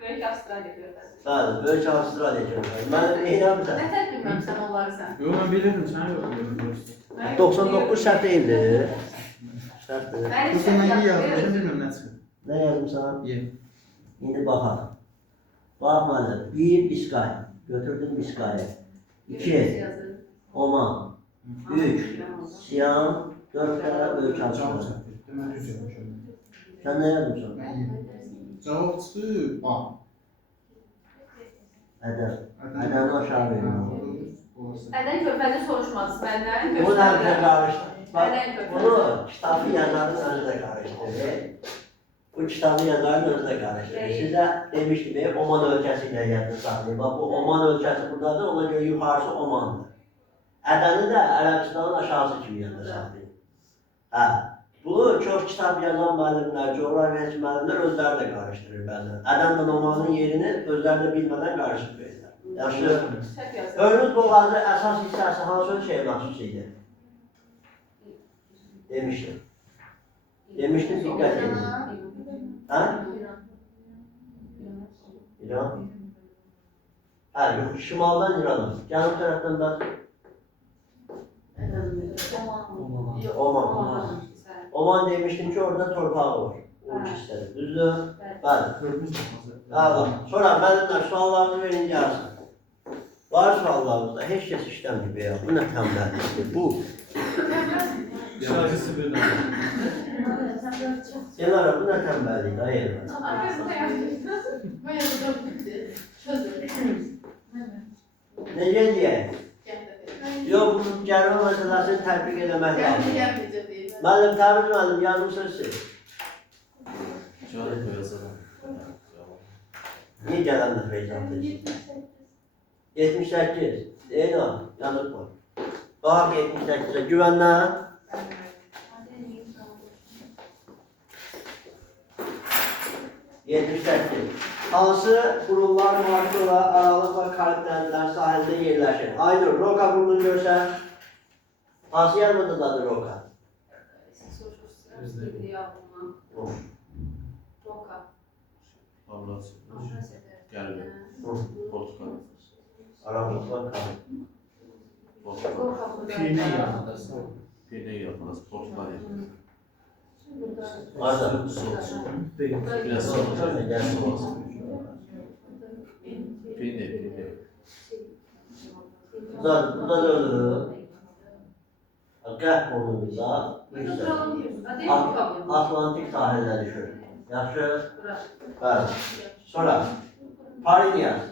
Böyük Avustralya körfezi. bəli, Böyük Avustraliya körfəzi. Mən neynəmirəm? Ne tek bilmem sen onları sen. Yok ben bilirdim sen yok bilirdim. 99 səhv deyildi. Səhvdir. Ben Bu hiç sene iyi yapmıyorum. yazmışım bilmiyorum ne çıkıyor. Nə yazdım sana? İyi. İndi baxaq. Bax mənim, 1 Biskay. Götürdüm Biskayı. 2 Oman. 3 Siyam. 4 də Böyük Cevap Avustraliya. çıktı. Demek düz yapmışım. Sən nə yazmışsan? Ben iyi. Cevap çıktı. A. Ədəb. Ədəbi aşağı verin. Eden körfezi soruşmaz. Benden Bu nədə qarışdı? Bax, Eden körfezi. bunu kitabı yazarın özü də qarışdırır. Bu kitabı yazarın özü də qarışdırır. Sizə demişdim, Oman ölkəsi ilə yadda saxlayın. Bax, bu Oman ölkəsi buradadır, ona görə yuxarısı Omandır. Ədəni də Ərəbistanın aşağısı kimi yadda saxlayın. Hə. Bunu çox kitab yazan müəllimlər, coğrafiyaçı müəllimlər özləri də qarışdırır bəzən. Ədənlə Omanın yerini özləri də bilmədən qarışdırır verirlər. Yaxşı. Səhv yazdım. Hörmüz boğazı əsas hissəsi hansı ölkəyə məxsus idi? Demişdim. Demişdim, diqqət edin. Hə? İran? Hə, yox, şimaldan İran'a. Cənub tərəfdən də Oman. Oman demişdim ki, orada torpağı var. O hissədir. Düzdür? Bəli. Hörmüz olmazı. Bəli. Sonra müəllimlər suallarını verin gəlsin. Var suallarınızda, heç kəs işləmir be ya. Bu nə təmbəllikdir? Bu. Şarjısı birden. Dilara bu ne tembellik hayır. Bayağı da bitti. Çözdüm. Necə deyək? Yox, bunun gəlmə məsələsini tətbiq eləmək lazım. Gelmeyecek değil. Müəllim, təbriz müəllim, yazmışsınız siz. Canı koyasana. Niyə gələn nəfər hesablayırsınız? 78. Eyni o, yanlış var. Bax 78'e güvəndən. Hansı burunlar müvafiq olaraq Aralıq və Karib dənizləri sahildə yerləşir? Aynur, Roka burnunu görsən, hansı yarımadadır Roka? Ablası. Geldi. Portakal. Aralıq və Karib. Portakal. Pirine yanındası. Pirine yapmaz. Portakal yapmaz. Arda. Değil. Biraz sonra. Gel. Pirine. Bu da döndürür. Qərb burnunda, Atlantik sahilə düşür. Yaxşı? Bəli. Sonra, Parinias.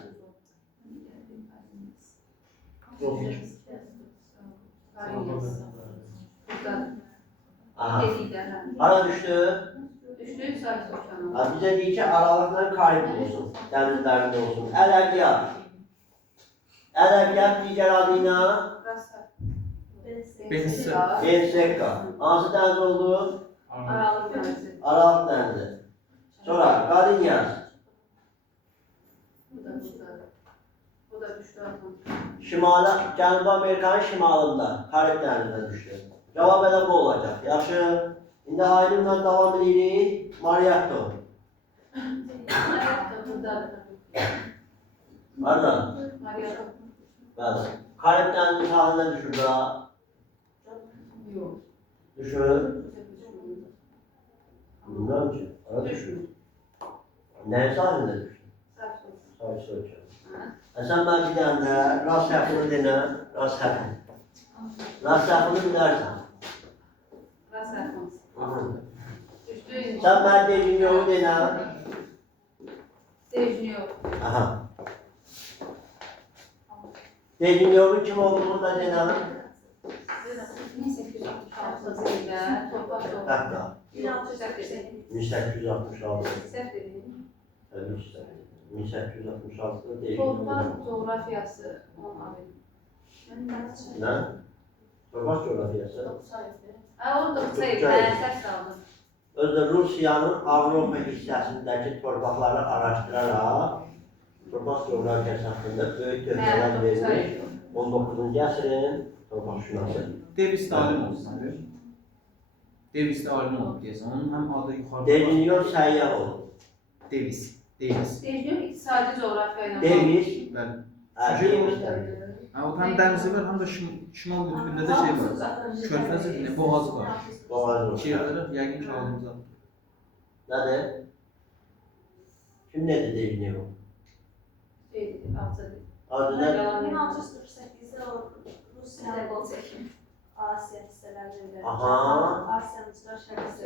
Aha. Hara düşdü? Düşdü Sakit Okeanı. Bizə deyir ki, aralıqları Karib olsun, dənizlərində olsun. Ədəbiyyat. Ədəbiyyat digər adı ilə Bensekka. Hansı dəniz oldu? Aralık Denizi. Aralıq dənizi. Sonra, Qadinyas. Bu da düşdü Atlantik. Şimala, Cənubi Amerikanın şimalında, Karib dənizində düşdü. Cavab elə bu olacaq. Yaxşı. İndi aydınla davam edirik. Mariato. Harada? Bəli. Karib dənizinin sahilinə düşür da. Yok. Düşür. Bilmem ki. Hara düşür. Nəyin sahilində düşür? Sakit Okean. Sən mən bir dənə də rast həfini denə. Rast həfini. Rast həfini bilərsən. Sen ben Dejinyo'yu dene. Dejinyo. Aha. Dejinyo'nun kim olduğunu da dene. 1866 yılında torpaq Hatta. 1866. 1866. Səhv dedim. Tabii işte. 1866'da Dejinyo. Torpaq coğrafiyası onun adı. Ne? Torpaq coğrafiyası. Orada sayıb, səhv saldım. Özde Rusya'nın Avropa hissəsindəki torpaqları araştıraraq torpaq coğrafiyası haqqında böyük tövbələr vermiş 19-cu əsrin torpaq şünası. Davis de alim olsun. Davis de alim oldu diyesen. Onun hem adı yukarıda. Dejinyo səyyah olur. Davis. Davis. Dejinyo iqtisadi coğrafiya ilə Davis. Ben. Davis. O hem denizi var hem de şimal kutbunda da şey var. Körfez ne boğazı var. Boğazı Şey var. var. Yakin ki alımıza. Nədir? Kim nədir Dejinyo? şey dedi, alçadı. Adı nədir? 1648'de o Rusya'da gol çekim. Asya hisselerinde. Aha. Asyalıcılar şarkısı.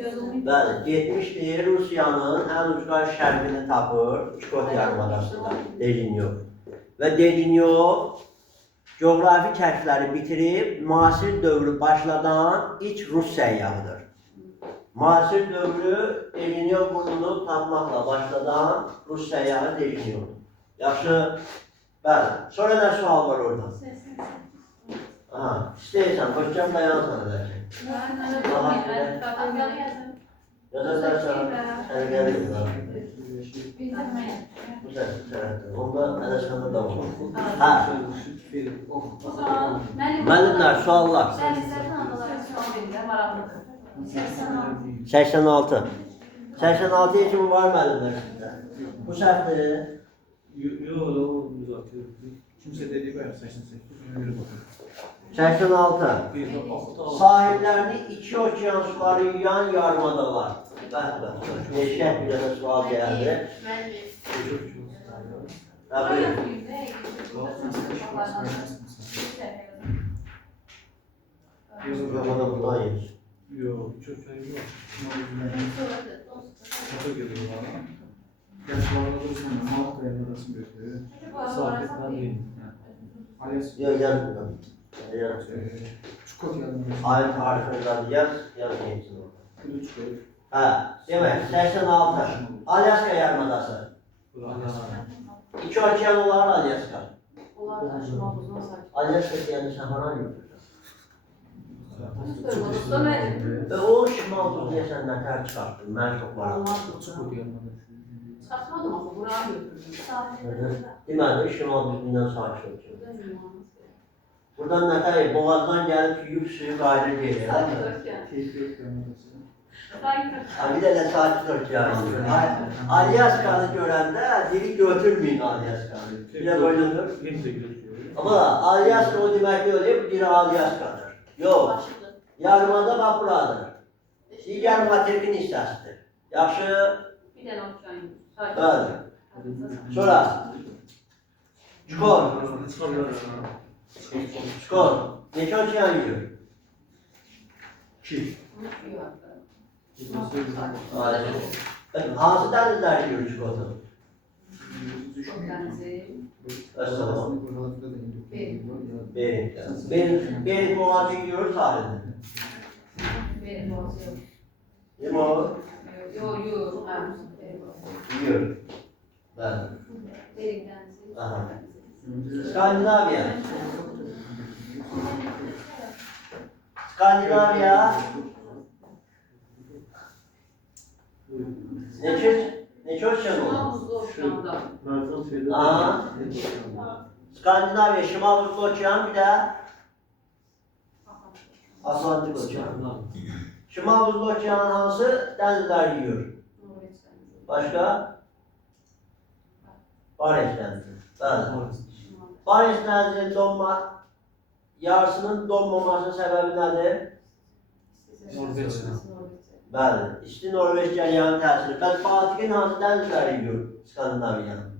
Bəli, getmişdir Rusiyanın ən ucqar şərqini tapır, Çukot yarımadasında, Dejinyo. Və Dejinyo coğrafi kəşfləri bitirib, müasir dövrü başladan ilk Rus səyyahıdır. Müasir dövrü Dejinyo burnunu tapmaqla başladan Rus səyyahı Dejinyo. Yaxşı, bəli. Sonra nə sual var oradan? Aha, istəyirsən, qoşacam dayansan edəcək. Yazarsan, sən gəlir. Bu tərəfdə. Onda ədəsəndə də olur. Hə. O zaman Müəllimlər, suallar. Dənizlərin adaları sual verirlər, maraqlıdır. 86. 86 kimi var müəllimlər sizdə. Bu səhvdir. Yok, müzakere. Kimse dediği var 88. Yürü bakalım. 86. Bir de altı. Sahillerini iki okean suları yuyan yarımadalar. Bəli. Eşək bir dənə sual gəldi. Hə, buyurun. Ramada buradan yemiş. Yok, çok şey yok. Çok geliyor bana. Gerçi bu arada dursun, Malatya yarımadasını götürüyor. Sahip ben değilim. Alias Yok yaz buradan. Yaz. Çukot yarımadası. Ayet harfinden yaz geçsin orada. Kılıç koy. Ha, demek 86. Alyaska yarımadası. İki okean olan Alyaska. Onlar taşıma buzuna saç. Alyaska yani Sahara götürür. Kırmızı ne? Ve o şimal buzluya senden ter çıkarttım. Ben çok var. Çukot yarımadası. Satmadım ama buraya götürdüm. Deməli, şimal buzluğundan sağa çöküyor. Burada limanımız var. Buradan ne kadar boğazdan gelip yiyip suyu qayıdır gelir. Keyfiyet yarımadası. Ha, bir de saat Türkiye. Alyaska'nı görəndə dili götürməyin Alyaska'nı. Biraz oynanır. Hepsi gözüküyor. Ama Alyaska o demek değil, biri Alyaska'dır. Yok, yarımada bax buradır. Digər materikin hissəsidir. Yaxşı, Bir dənə okean. Saç. bəli. Sonra, Çukor, Çukor. Neçə okean yiyor? 2. Hansı dənizlər yiyor Çukor'da? Əsəlam. Bering boğazı yiyor sahilde. Benim boğazı yok. Limon Yok yok. yiyor. Bəli. Beringden. Aha. Skandinavya. Skandinavya. Neçə okean olur? Buzlu okeanda. Aha. Skandinavya, Şimal Buzlu Okean, bir de Atlantik Okean. Şimal Buzlu Okeanın hansı dənizlər yiyor? Başka? Barents denizi. Bəli. Barents denizinin yarısının donmamasının səbəbi nədir? Bəli. İsti Norveç gəlyanın təsiri. Bəs Baltikin hansı dənizləri yiyor Skandinaviyanın?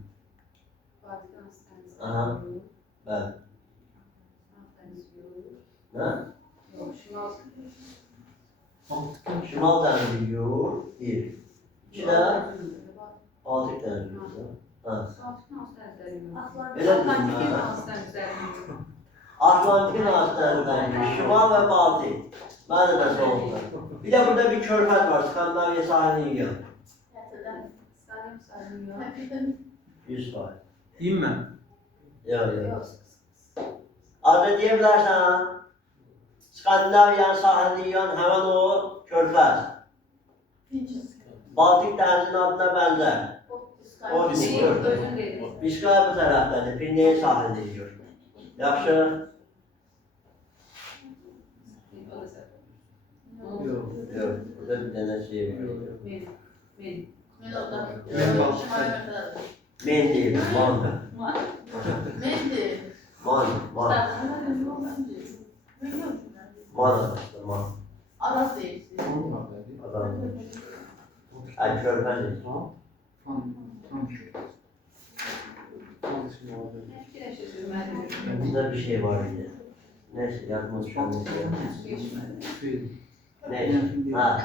Aha. Bəli. Nə? Şimal dənizi yiyor. Bir. İki də Baltik dənizi yiyor. Ha. Atlantik'in ağızlarından biri, Şimal ve Baltik. Nerede de soğuklar. Bir de burada bir körfez var, Skandinavya sahilini yiyor. 100 var. Diyeyim mi? Yok yok. Adı diyebilirsen, Skandinavya'nın sahilini yiyen hemen o körfez. Baltik denizinin adına benzer. O yiyor. Biskay bu taraftadır, Pinneyi sahilini yiyor. Yaxşı. Yok. Yok, burada bir tane şey var. Men değil, man. Man aslında, man. Adam. Ay, körpen değil. Burada bir şey var yine. Neyse, yakmaz şu an neyse. Ha.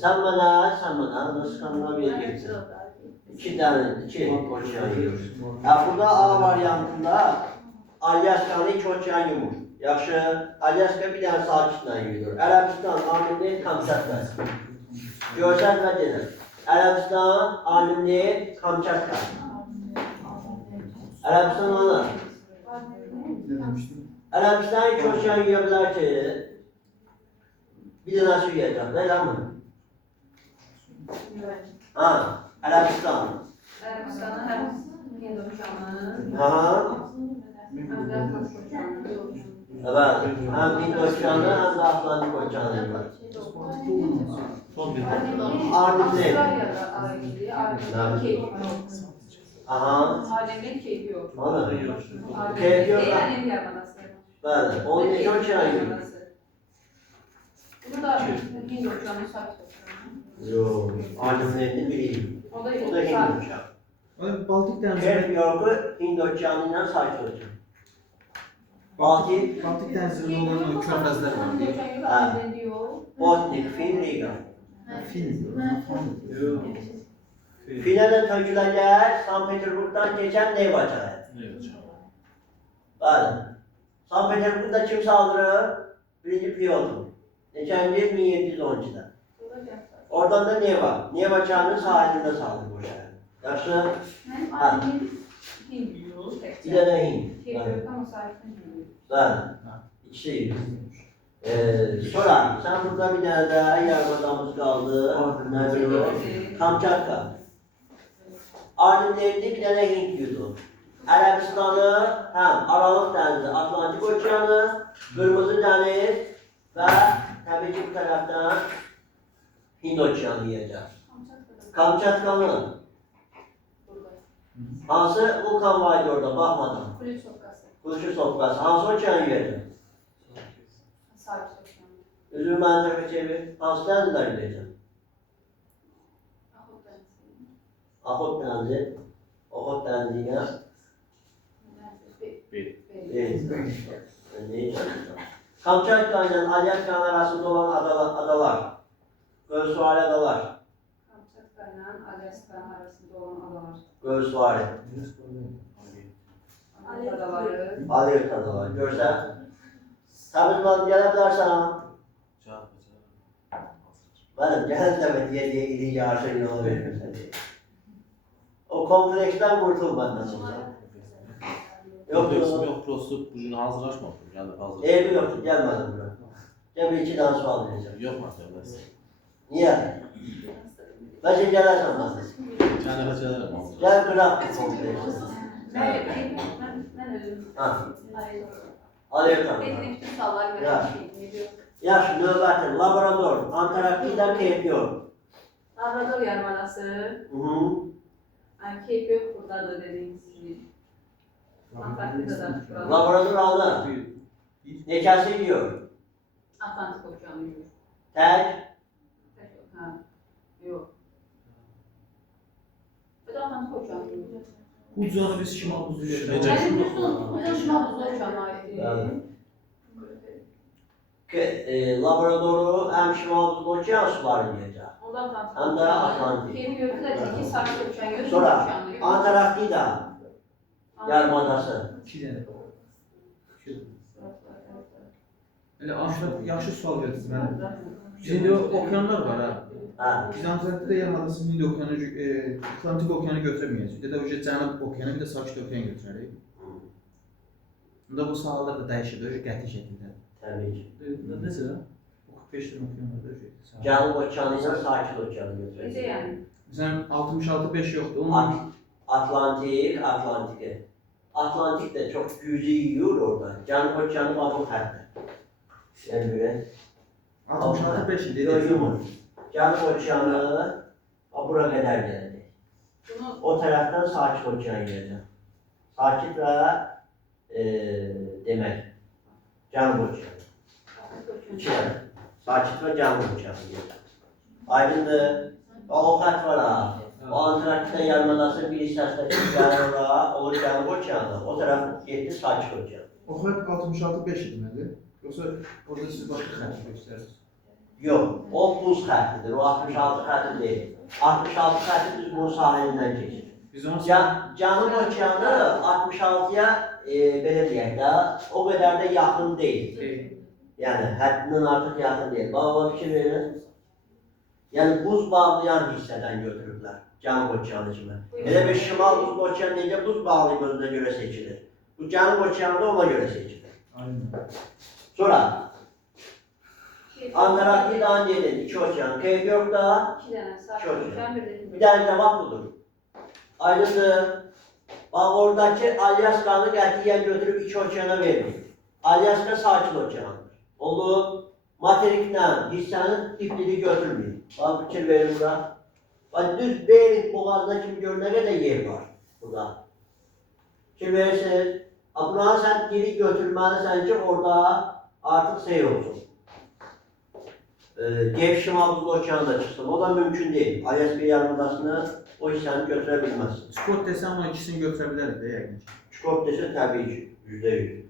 Sen bana Skandinavya'ya gittin. İki okean yiyorsun. Ya burada A varyantında Alyaska'nın iki okean yumur. Yaxşı, Alyaska bir tane sakitle yiyor. Arabistan, alimli, Kamçatka. Görsel ve denir. Arabistan, alimli, Kamçatka. Arabistan ana. Ne demiştin? Arabistan iki okean yiyebilir ki bir de nasıl yiyecek, değil mi? Ha, Arabistan. Arabistan'ın hem Hind Okeanı'nın Aha. hem de Atlantik Okeanı'nın Evet, hem Hind Okeanı hem de Atlantik Okeanı var. Son bir. Arnavutluğu. Avustralya'da ailesi, Arnavutluğun keyfi yok. Aha. Alemlerin keyfi yok. Ana. Alemlerin Keyfi yok. en yarmanası. Bəli, onun iki okeanı yiyor. Bu da Hind Okeanı saklı. Yok, Arnavutluğunu bileyim. O da O da Hind Hind Okeanı. Baltik denizi. Kerp yorgu Hind Okeanı'yla saklı okean. Baltik. Baltik denizinin olan körfezler var. Hind Okeanı Yok. Botnik, Fin, Riga. Fin. Yok. Fin'e de töküləcək Sankt Peterburg'dan geçen Neva çayı. Ne yapacağım? Bəli. Sankt Peterburg'da kim saldırır? Birinci Piotr. Neçənci? 1712'de. Oradan da Neva. Neva çayının sahilinde saldırır bu şehir. Yaxşı? Mənim ailəmin Hindu, Bir təkcə. dənə Hind. Keyfi ama sahibin Hindu. Bəli. İkisi. Sonra sen burada bir tane daha yarmadamız kaldı. Ne bileyim o? Kamçatka. Alimlerinde bir tane Hint yudu. Arabistan'ı hem Aralık Denizi, Atlantik Okeanı, Kırmızı Deniz ve tabii ki bu taraftan Hind Okeanı yiyeceğiz. Kamçatka'nın hansı vulkan vardı orada bakmadan? Kulis sokası. Kuşu sopkası. Hansı okeanı yiyeceğiz? Sahip sokağım. Üzüm mantarı çevir. Hansı denizler yiyeceğiz? Ahot Denizi. Ahot Denizi'ne Bir. Kamçatka ile Alyaska'nın arasında olan adalar. Gölsuvari adalar. Kamçatka ile Alaska'nın arasında olan adalar. Gölsuvari. Adaları. Aliyot adalar. Görsen. Tabii ben gelebilirsen ama. Çağır. Benim gel deme diye iyice arşın yolu veririm seni. O kompleksten kurtul benden sonra. Yok Yok yok yok. yok prosu bugün hazırlaşmadım. Yani hazır. Evi yoktu gelmedim buraya. Gel bir iki tane su al vereceğim. Yok materyal. Niye? Belki gelersen bana. Yani hacılarım hazır. Gel bırak bu kompleksi. Ben özüm. Ha. Alıyor tabii. Benim bütün sallar Ya. böyle şey. Yaş, nöbeti, laboratuvar, Antarktika'da keyif yok. Labrador yarımadası. Hı. Yani keyif yok burada da dediğimiz gibi. Antarktika'da. Laboratuvar aldı. Nekası diyor. Atlantik Okyanı yiyor. Tek, Ha. Yok. Bir de Atlantik Okyanı yiyor. Ucunu biz şimal buzlu Necə? yerine. Yani bütün Şimal Buzlu Okyanı ait. Yani. Laboratuvarı hem Şimal Buzlu Okean suları yiyecek. Ondan Atlantik Hem de Atlantik. Keyif yok da iki sarı okyan yiyor. Sonra Antarktika yarımadası. İki tane. Elə aşağı yaxşı sual verdiniz mənə. Şimdi okyanlar var ha. Ha. Biz Antarktida yarımadasının Hind okyanı, Atlantik okyanı götürməyəcəyik. Də o Cənub okyanı, bir də Sakit okyan götürərik. Bunda bu sahalar da dəyişir, öyle qəti şəkildə. Tabii ki. Necə? 45 tane okyan var öyle. Canub Okeanı ile Sakit Okeanı Necə götürecek. yəni? Məsələn 66-5 yoxdur. Onun Atlantik. Atlantik de çok yüzü yiyor orada. Canub Okeanı var bu hatta. Yani böyle. 66-5 idi. Yoyumun. Canub Okeanı buraya kadar geldi. Bunu O taraftan Sakit Okeanı geldi. Sakit ve demek. Canub Okeanı. İki tane. Sakit ve Canub Okeanı geldi. Aydındır. O xət var ha. O Antarktika yarımadası bir hissəsində çıxarır ha. Olur Canub Okeanı. O taraf getdi Sakit Okeanı. O xət 66-5 idi məndə. Yoxsa orada siz başqa xətt göstərirsiniz? Yox, o buz xəttidir. O 66 xətti deyil. 66 xətti düz bunun sahilindən keçir. Biz onu Canub Okeanı 66'ya belə deyək də, o qədər də yaxın deyil. Yəni həddindən artıq yaxın deyil. Baba fikir verin. Yəni buz bağlayan hissədən götürüblər Canub Okeanı kimi. Elə bir Şimal Buzlu Okean necə buz bağlayıb özünə görə seçilir. Bu Canub Okeanı da ona görə seçilir. Aynen. Sonra Antarktika'dan gelin iki okean. Keyif yok da iki dənə sarı Çok okyan bir də bir tane cevap budur. Ayrıca bak oradaki Alyaska'nı qətiyyən götürüb iki okeana vermir. Alyaska Sakit Okeanıdır. Onu materiklə hissənin ipliği götürmür. Bak fikir verin bura. Bak düz Bering boğazına kimi görünə qədər yer var burada. Fikir verirsiniz. Buna sen diri götürmelisin ki orada artık şey olsun. Gevşi Şimal Buzlu Okeanı da çıksın. O da mümkün değil. Alyaska yarımadasını o hissəni götürebilmezsin. Skot desəm o ikisini götürə bilərik də yəqin ki. Çikop dese tabii ki %100.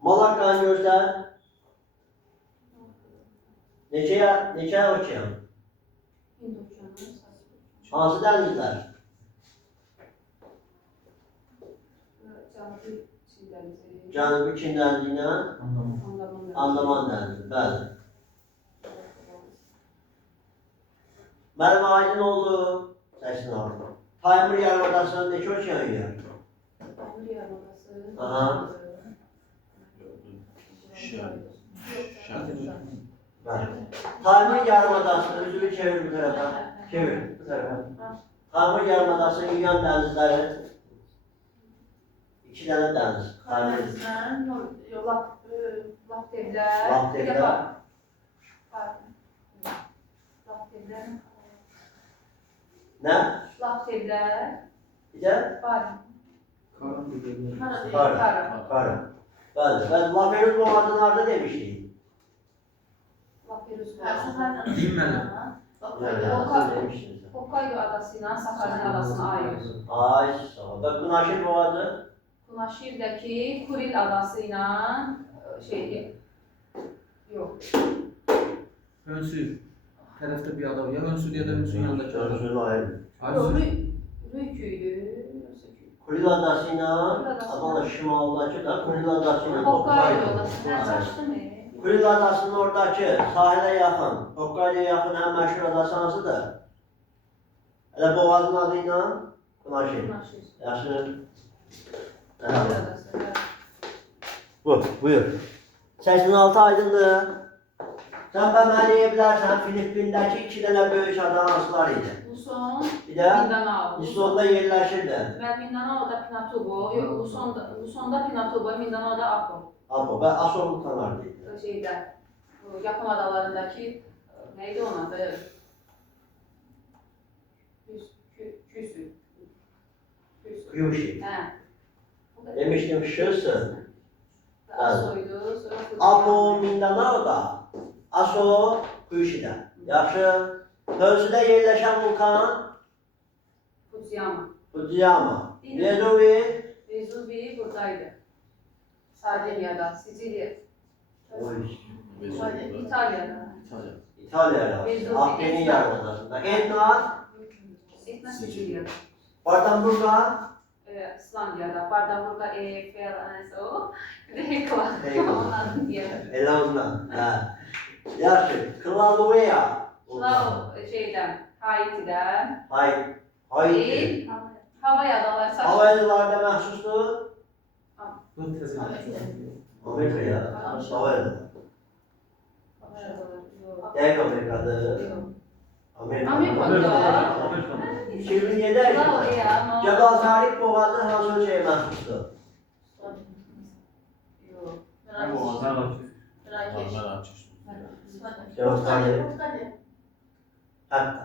Malakka'nı görsen Neçə okean? Hind okyanı. Hansı dənizlər? Cənubi Çin dənizi. Cənubi Çin dənizi ilə Anlamadım. Andaman dənizi, bəli. Mənim aydın oldu. Səsin aldı. Taymır yarımadasının neçə okean yer? Taymır yarımadası. Aha. Bəli. Taymır yarımadasını üzümü çevir bu tarafa. Çevir bu tarafa. Taymır yarımadasının yuyan dənizləri 2 dənə dəniz. Karadeniz, Laptevlər. Laptevlər. Laptevlər. Nə? Laptevlər. Bir də? Var. Karan dediğim. Qarı. Bəli. Bəli. Laferuz boğazı harada demişdik? Lapterus Her sefer Bilmem. Nerede demişdiniz? Hokkaido adası ilə Sakhalin adasına ayrılır. Ay sağ ol. Bak Günaşir boğazı. Kunaşir'deki Kuril adası ilə yok. Hönsü. Tarafta bir adam. Ya Hönsü ya da Hönsü'nün yanındaki adam. Görsün ayrı. Rüyküydü. Kuril adasıyla Adana şimaldaki da Kuril adasıyla Hokkaido adası. Nə Hokkaido. çaşdı mı? Kuril adasının oradaki sahile yakın, Hokkaido'ya yakın en meşhur adası hansıdır? Hele boğazın adıyla Günaşir. Kunaşir. Yaşın. Kuril adası. Buyur. 86 aydındır. Sen bana diyebilirsen Filipin'deki 2 tane büyük ada hansılar idi? Luzon, Bir de Mindanao. Luzon'da yerleşirdi. Və Mindanao'da Pinatubo, Luzon'da Pinatubo, Mindanao'da Apo. Apo ve Asol'u tanardı. Şeydə, Yapon adalarındakı neydi onun adı? Küsü. Kyushu. Hə. Demiştim şuşsun. Asoydu, sonra Apo Mindanao'da, Aso Kyushu'da. Yaxşı. Hönsü'de yerleşen vulkan Fujiyama. Fujiyama. Vezuvi. Vezuvi buradaydı. Sardinya'da, Sicilya, Oy. İtalya'da. İtalya'da. Vezuvi. Akdeniz Yarımadası'nda. Etna. Etna Sicilya'da. Bartamburga. İslandiya'da. Bardaburga, Ferranso. Bir de Hekla. Hekla. Onun adını diyelim. Elə ondan. Hə. Yaxşı. Klaluvea. Lao şeydən, Haiti'dən. Haiti. Değil. Havay adaları saçma. Havaylılarda məxsusdur. Bu tezgah. Amerika'ya. Havaylı. Havay adaları. Yok. Dəqiq Amerikadır. Yok. Amerika. Amerika'da. 2007 Lao ayında. ya ama. Cəbal Tarix boğazı hansı ölkəyə məxsusdur? Yok. Cəbal Tarix. Hətta.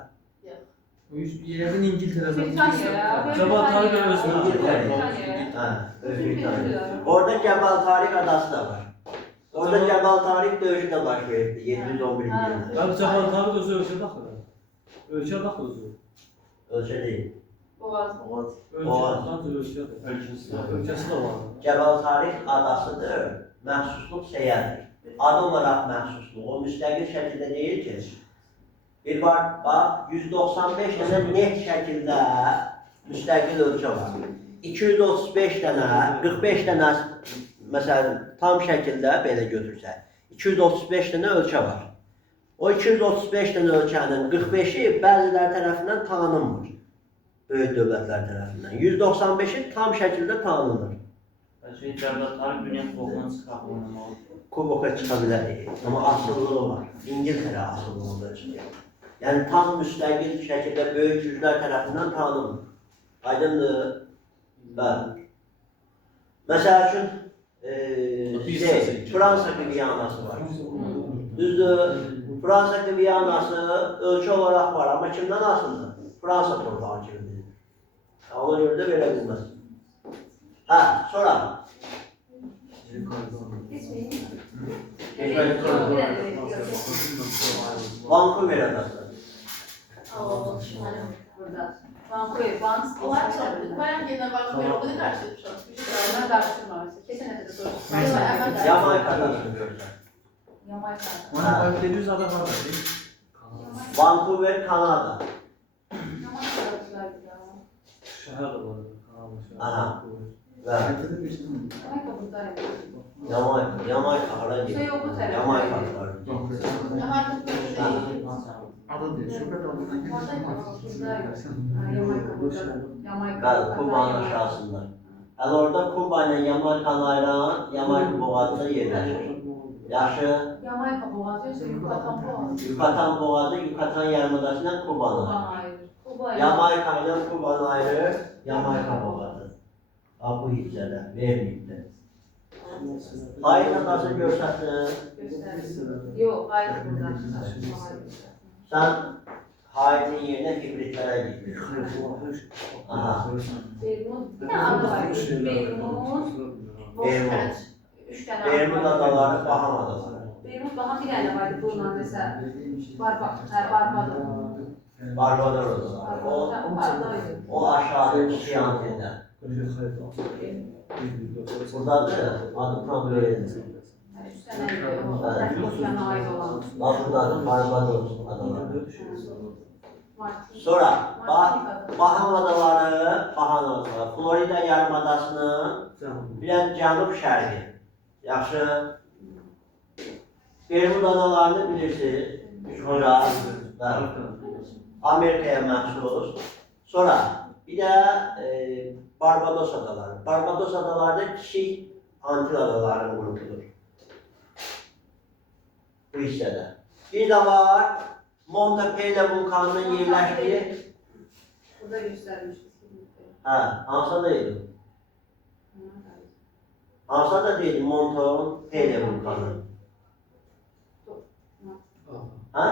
O yakın İngiltere'de. Britanya. Cevap Tarık İngiltere. Hə, Özbekistan. Orada Cəbal Tarix adası da var. Orada Cəbal Tarix döyüşü də baş verdi 711 Ha. ildə. Ya bu Cevap Tarık özü ölçü bakır. Ölçü bakır özü. Ölkə deyil. Boğaz. Ölçü Boğaz. bakır ölçü. Ölçüsü de var. Cəbal Tarix adasıdır, məxsusluq səyədir. Ad olaraq məxsusluq, o müstəqil şəkildə deyil ki. Bir var, bax, 195 dənə net şəkildə müstəqil ölkə var. 235 dənə, 45 dənə, məsələn, tam şəkildə belə götürsək, 235 dənə ölkə var. O 235 dənə ölkənin 45-i bəziləri tərəfindən tanınmır, böyük dövlətlər tərəfindən. 195-i tam şəkildə tanınır. Cəbal Tarix dünya kubokuna çıxartılmalı. Kuboka çıxa bilər, amma asıllığı var. İngiltərə asıllığında çıxıyor. Yəni tam müstəqil şəkildə böyük güclər tərəfindən tanınmır. Aydındır? Bəli. Məsəl üçün, Fransa Gviyanası var. Düzdür, Fransa Gviyanası ölçü olaraq var, amma kimdən asılıdır? Fransa torpağı kimi bilinir. Ona görə də verə bilməz. Hə, sonra. Vancouver adası. Burada. Vancouver, Vancouver. Onlar çok. Bayan gene bak böyle bunu karşılamış. Onlar karıştırmaması. Kesinlikle de sorun. Jamaika adasını görürsən. Yamayka. Mana dediğiniz adam var mı? Vancouver, Kanada. Yamayka Şehir var. Aha. Ve Yamayka buradaydı. Yamayka hara Şey yok bu tarafta. Yamayka var. Yamayka böyle Adı değil. Şöyle olduğundan Yamayka burada. Yamayka. Bəli, Kubanın aşağısında. Yəni orada Kuba ilə Yamaykanı ayıran Yamayka boğazında yerləşir. Yaxşı, Yamayka boğazı yoxsa Yucatan boğazı? Yucatan boğazı Yucatan yarımadası ilə Kubanı ayırır. Kubanı ayırır. Kuba Yamayka ilə Kubanı ayırır, Yamayka boğazı. Ha bu hissədə, verməyibdir. Xaritanası göstərdin. göstərir. Yox, hayır burada. Sən Haidin yerinə hibritlərə gidir. Aha. Bermud. Bir tane adı var. Bermud. Bermud. Üç tane Bermud adı var. adaları, Baham adaları. Bermud daha bir tane vardı bununla mesela. Barbados. Barbados adaları. Bardaydı. O aşağıda iki antində. Buradadır, adı problem. Üç tane o Okeana ait olan. Buradadır, Barbados adaları. Martin. Sonra Martin adı. Baham adaları, Florida yarımadasının biraz cənub-şərqi. Yaxşı. Bermud adalarını bilirsiniz. Sonra Amerikaya məxsus. Sonra bir də Barbados adaları. Barbados adaları da kiçik Antil adalarının qrupudur. Bu hissədə. Bir də var Montepello vulkanının yerləşdiyi. Burada göstermiştik. Hə, hansıda idi? Hansıda deyildi Montepello vulkanı? Hə?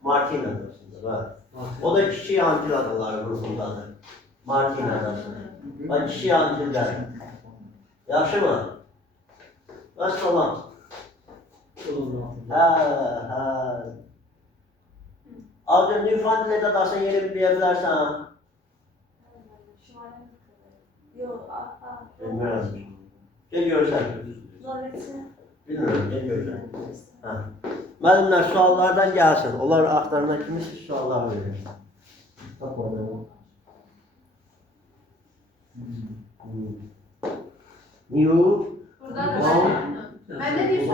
Martin adasında var. O da kiçik Antil adaları qrupundadır. Martin adası. Bak kiçik Antillər. Yaxşı mı? Bəs olan. Hə. Adı Newfoundland adasının yerini bilə bilərsən? Şimali Amerika'da. Yok, Bilmirəm. Gel görsən. Zorletse. Bilmirəm, gel görsən. Hə. Müəllimlər suallardan gəlsin. Onlar axtarına kimi siz suallar verir. New Burada da ben ne diyeyim?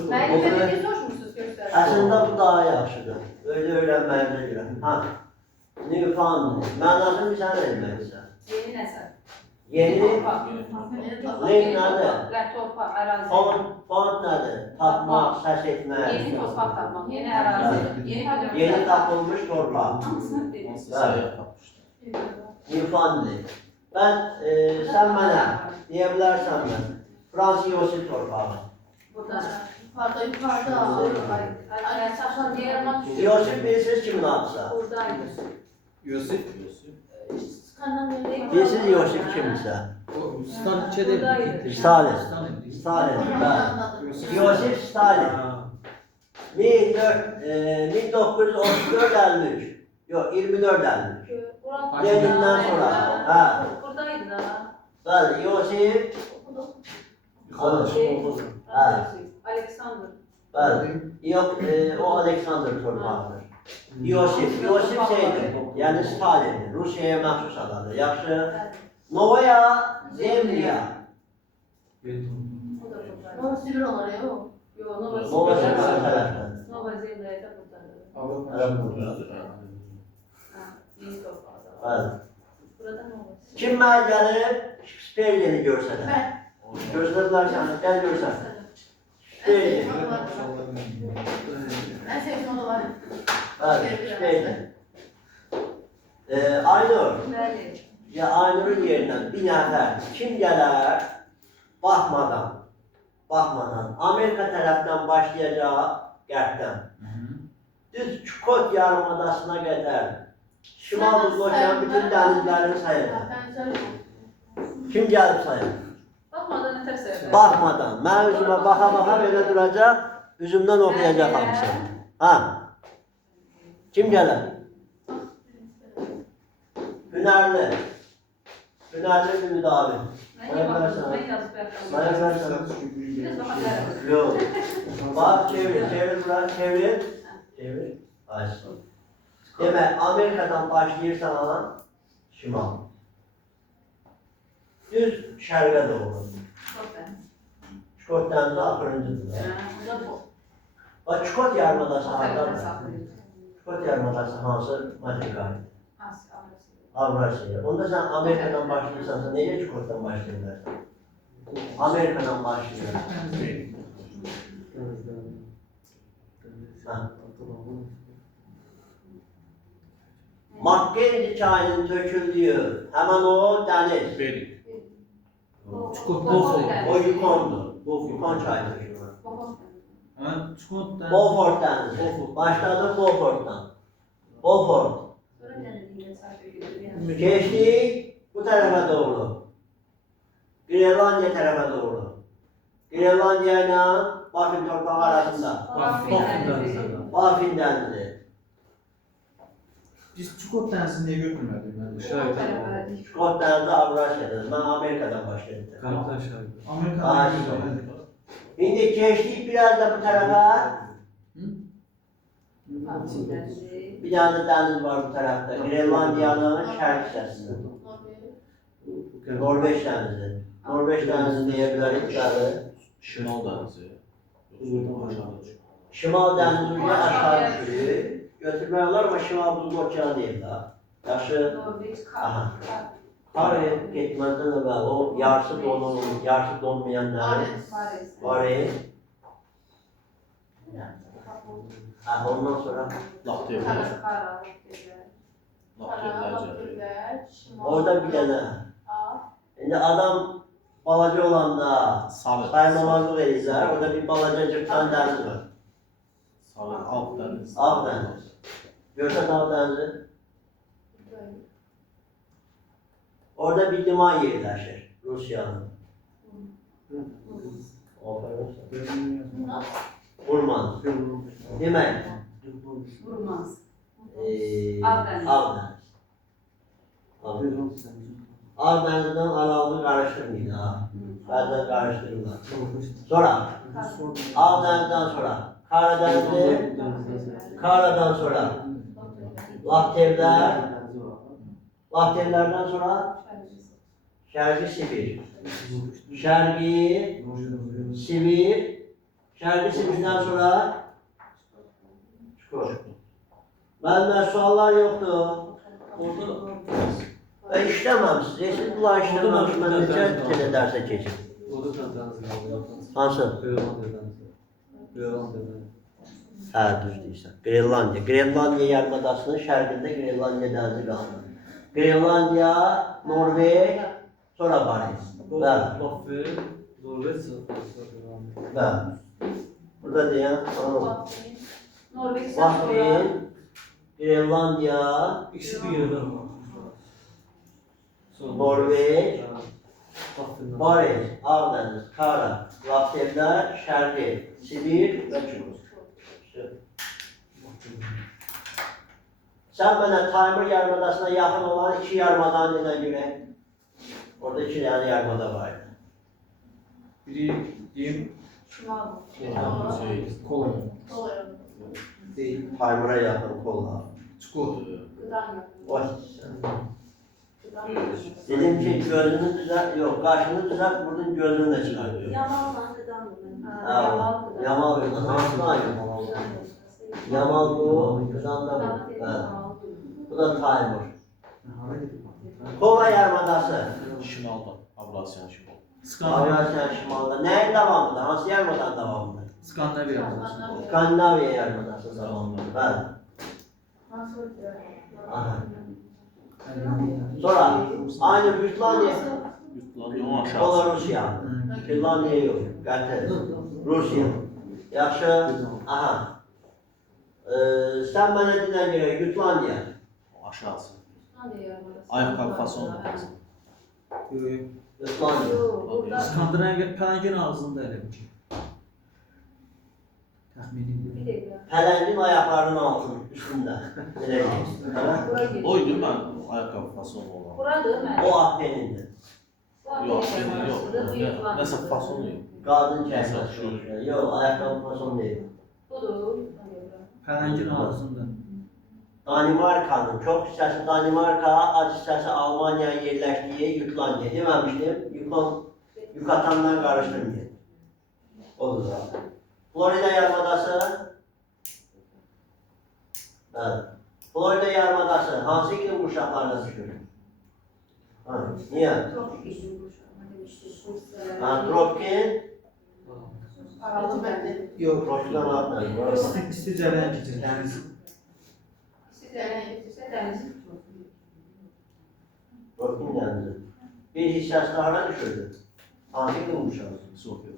Ben de bir sormuşsunuz göster. Əslində bu daha yaxşıdır. Öyle öyrənməyimə görə. Ha. Newfoundland. Mənasını bilsən verməksən. Yeni nesil. Yeni Torpak. ne nədir? Ve torpak, arazi. Fond nədir? Tapmaq, səs etmək. Yeni torpak tapmak, yeni arazi. Yeni tapılmış torpaq. Hamısını dedim. Newfoundland. Mən, sən mənə deyə bilərsən mən. Frans Yosif torpağı. Burada. yukarıda. Ay, saçlar diğer yanına düşüyor. Yosif bilirsiniz kimin adısa? Buradaydı. Yosif. Bilirsiniz Yosif kimsə? O Stalin çede Buradaydı. Stalin. Stalin. Stalin. Bəli. Yosif Stalin. 1934-53. Yox, 24-53. Lenindən sonra. Hə. Buradaydı da. Bəli, Yosif. Alexander. Bəli. Yox, o Aleksandr torpağıdır. Yosif. Yosif şeydir. Yəni Stalin. Rusiyaya məxsus adadır. Yaxşı. Novaya Zemlya. O da buradaydı. Novosibir olarak yok. Yo, Nova Nova Zemlya Zemlya. tərəfdən. Nova Zemlya da buradaydı. Avrupa. Ha, yeni torpağı da var. Bəli. Burada Nova Zemlya. Kim mənə gəlib? Speliyeni görsənə. Ben. Gözlədilər səni, gəl görsən. Speliyeni. En sevdiğim odalar. Bəli, speliyeni. Aynur. Bəli. Ya Aynur'un yerindən bir nəfər kim gələr? Baxmadan. Amerika tərəfdən başlayacaq qərbdən. Düz Çukot yarımadasına qədər. Şimal uzlaşan bütün dənizlərini sayacaq. Ben söyleyeyim. Kim gəlib sayacaq? Baxmadan nətər söyləyir. Baxmadan. Mən üzümə baxa-baxa belə duracaq, üzümdən oxuyacaq hamısını. Ha. Kim gələr? Hünerli. Hünerli bir müdavim. Ben yapamadım, ben yazıp Bana yapamadım. versene. Biraz daha değerli. Yok. Bak çevir bırak, çevir. Çevir. Aç. Demek Amerika'dan başlayırsan alan, şimal. Düz şərqə doğru. Çok ben. Çukot denizi axırıncıdır. Bu da bu. Bak Çukot yarımadası Hakikaten hardadır? saklıyor. Çukot yarımadası hansı materikaydı? Asya, Avrasya. Avrasya. Onda sen Amerika'dan başlayırsansa neye Çukot'tan başlayırsan? Amerika'dan başlıyorsun. Ha. Mackenzie çayının töküldüğü hemen o deniz. Beri. Çukot O Yukon'dur. Yukon çayı tökülür. Ha, Çukot'dan. Beaufort denizi. Başladı Beaufort'tan. Beaufort. Sonra ne dediğine saçma Geçtik bu tarafa doğru. Grenlandiya tarafa doğru. Grenlandiya ile Baffin torpağı arasında. Baffin denizi. Biz Çukot dənizini niyə götürmədik mən? Çukot denizi Avrasya'dır. Ben Amerika'dan başladım. Kaptan şahidi. Amerika'dan Aynen. götürmədik. Şimdi geçtik biraz da bu tarafa. Bir tane de deniz var bu tarafta. Grenlandiya'nın şərq hissəsində. Norveç denizi. Norveç denizi diyebiliriz tabi. Şimal denizi. Uzun aşağıda çıkıyor. Şimal denizi ucu aşağı düşürüyor. Götürmüyorlar ama şimal buzlu okyanı değil daha. Yaşı aha. Kare gitmezden evvel o yarısı donmayan deniz. Var ya. Ha, ondan sonra Laktevler. orada bir tane. Şimdi adam balaca olanda Sarı. saymamazlık edilirler. Orada bir balacacıktan deniz var. Sarı alt deniz. Ağ deniz. Görsen Ağ denizi. Orada bir liman yerleşir. Rusya'nın. Urman. Demek Vurmaz. Ağ deniz. Ağ denizden aralığı karıştırmayın ha. Bazen karıştırırlar. Sonra Ağ denizden sonra Karadeniz'i, Kara'dan sonra Lahtevler, Lahtevlerden sonra Şərqi Sibir, Şərqi Sibir, Şərqi Sibir'den sonra Çukur. Benden suallar yoktu. Orada Ben işlememişsiniz. Siz bunlar işlememiş. Ben necə sene derse geçin. orada da deniz kaldı. Hansı? Grenlandiya denizi. Grenlandiya denizi. Hə, düz deyirsən. Grenlandiya. Grenlandiya yarımadasının şərqində Grenlandiya dənizi qaldı. Grenlandiya, Norveç, sonra Barents. Bəli. Baffin, Norveç. Bəli. Burada deyən, Norveç'ten sonra Baffin, Grenlandiya, İkisi bir yerden var. Norveç, Baffin'den. Barents, Ağdeniz, Kara, Lahtevlər, Şərqi, Sibir və Çukur. Sen bana Taymır Yarımadası'na yakın olan iki yarımadan neden göre? Orada iki tane yarımada vardı. Biri diyeyim Şimal. Kolay. Değil, Taymır'a yakın kolla. Çukot. Gıdan yapıyor. Vay sen. Dedim ki gözünü düzelt, yok kaşını düzelt, buradan gözünü de çıkartıyor. Yamal'dan gıdan mı? Yamal gıdan. Nasıl aynı? Yamal bu, gıdan da bu. Evet. Bu da Taymır. Kolla Yarımadası. Şimalda. Avrasyan şimal. Skandinaviya. Avrasya şimalda. Neyin devamında? Hansı yarımadan devamında? Skandinaviya. Skandinavya Yarımadası devamında. Evet. Aha. Sonra aynı Finlandiya, Yutlanıyor ama o aşağısı. da Rusya. Finlandiya yok, Qətər. Rusya. Yaxşı, aha. Sen bana dinlen göre Yutlandiya. Aşağısı. Ayakkabı fasonu. Yutlandiya. Skandinaviya Pəlangin ağzında elə bir şey. Təxmini Pələngin ayaklarının altının üstünde. Nereye? Oydu ben. ayakkabı fasonu olan. Buradır mən. O Akdeniz'dir. Yok, yok. Nasıl fasonu yok. Kadın Nasıl çəkməsi. Yok, ayakkabı fasonu değil. Budur. Pələngin ağzında. Danimarka'nın çok hissəsi Danimarka, az hissəsi Almanya'ya yerləşdiyi Yuklandiya. Deməmişdim, Yukatan'dan karıştırmayın. Olur da. Florida yarımadası. Evet. Florida yarımadası hansı iklim kuşaklarına düşür? Ha, niye? Ha, tropik, Aralı bende. Yox, tropikten atmayın. isticədən keçir, dəniz. Tropik denizi. Bir hissəsi de hara düşürdü? Hansı iklim kuşağı? Sokuyor.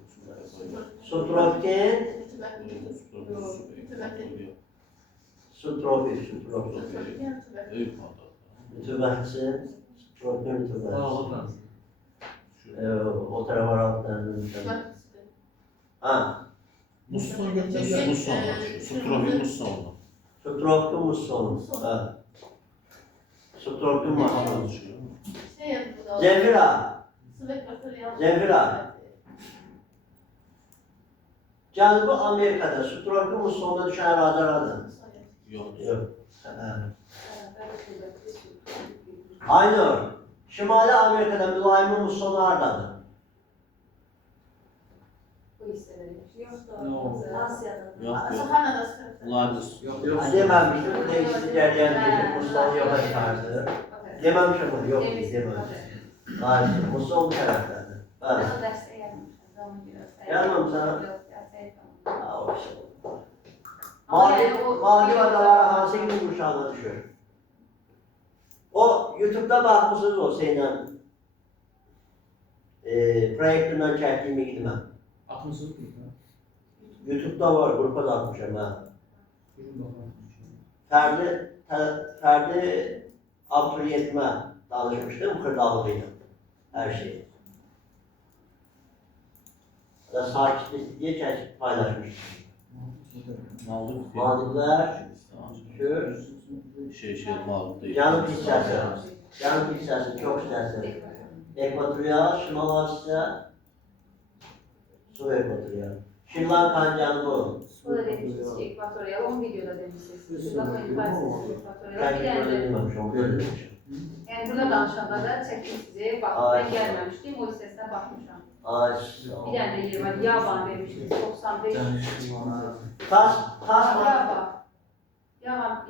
Subtropik, Rütubet yiyoruz. subtropik. Eyüp Ada. Rütubetçi, tropik rütubetçi. Dağlık O tarafa rahatlarını Ha, Musson götürüyor. Çünkü, Musson var. Subtropik Musson var. subtropik musson. Ha. Subtropik musson. Şey yapıyor. Zemfira, Zemfira. Cənubi Amerikada subtropik mussonda düşən ərazilərdir. Yok. Yox. Aynur, Şimali Amerikada mülayim mussonu hardadır? Bu hissələri. Yoxdur. Asiyada. Yok. Sahana'da sıkıntı. Ladus. Yok yok. Deməmişdim, bu da istəyəcəyən bir musson yoxa çıxardı. Deməmişim bunu, yox, deməmişim. Lakin musson bu tərəfdədir. Bəli. Gəlməmsən? Ha, o şey. Maldiv adaları hansı iklim kuşağına düşür? O YouTube'da baxmışsınız o şeylə proyektindən çəkdiyim iklimə. Atmışsınız mı? YouTube'da var, qrupa da atmışam ha. Buyurun bakalım. Fərdi abituriyentimə danışmışdım, xırdalığıyla, hər şeyi. Da sakitlik diye çəkib paylaşmışdım. Mağlup. Maldivlər, Mağlup değil. Cənub hissəsi, Cənub hissəsi, çox hissəsi. Ekvatorial, şimal hissəsi, subekvatorial. Şri-Lankanın cənubu. Bu da demişsiniz ki, ekvatorial, 10 videoda demişsiniz. Şurada koyuyorsunuz ekvatorial. Mən Bir dənə də, deməmişəm, böyle demişəm. yəni burada danışanda da çəkim sizi, bax, Ay. mən gəlməmişdim, o hissəsinə baxmışam. Ay, Bir dənə də yer var, Yavan demişdiniz, 95. Tas,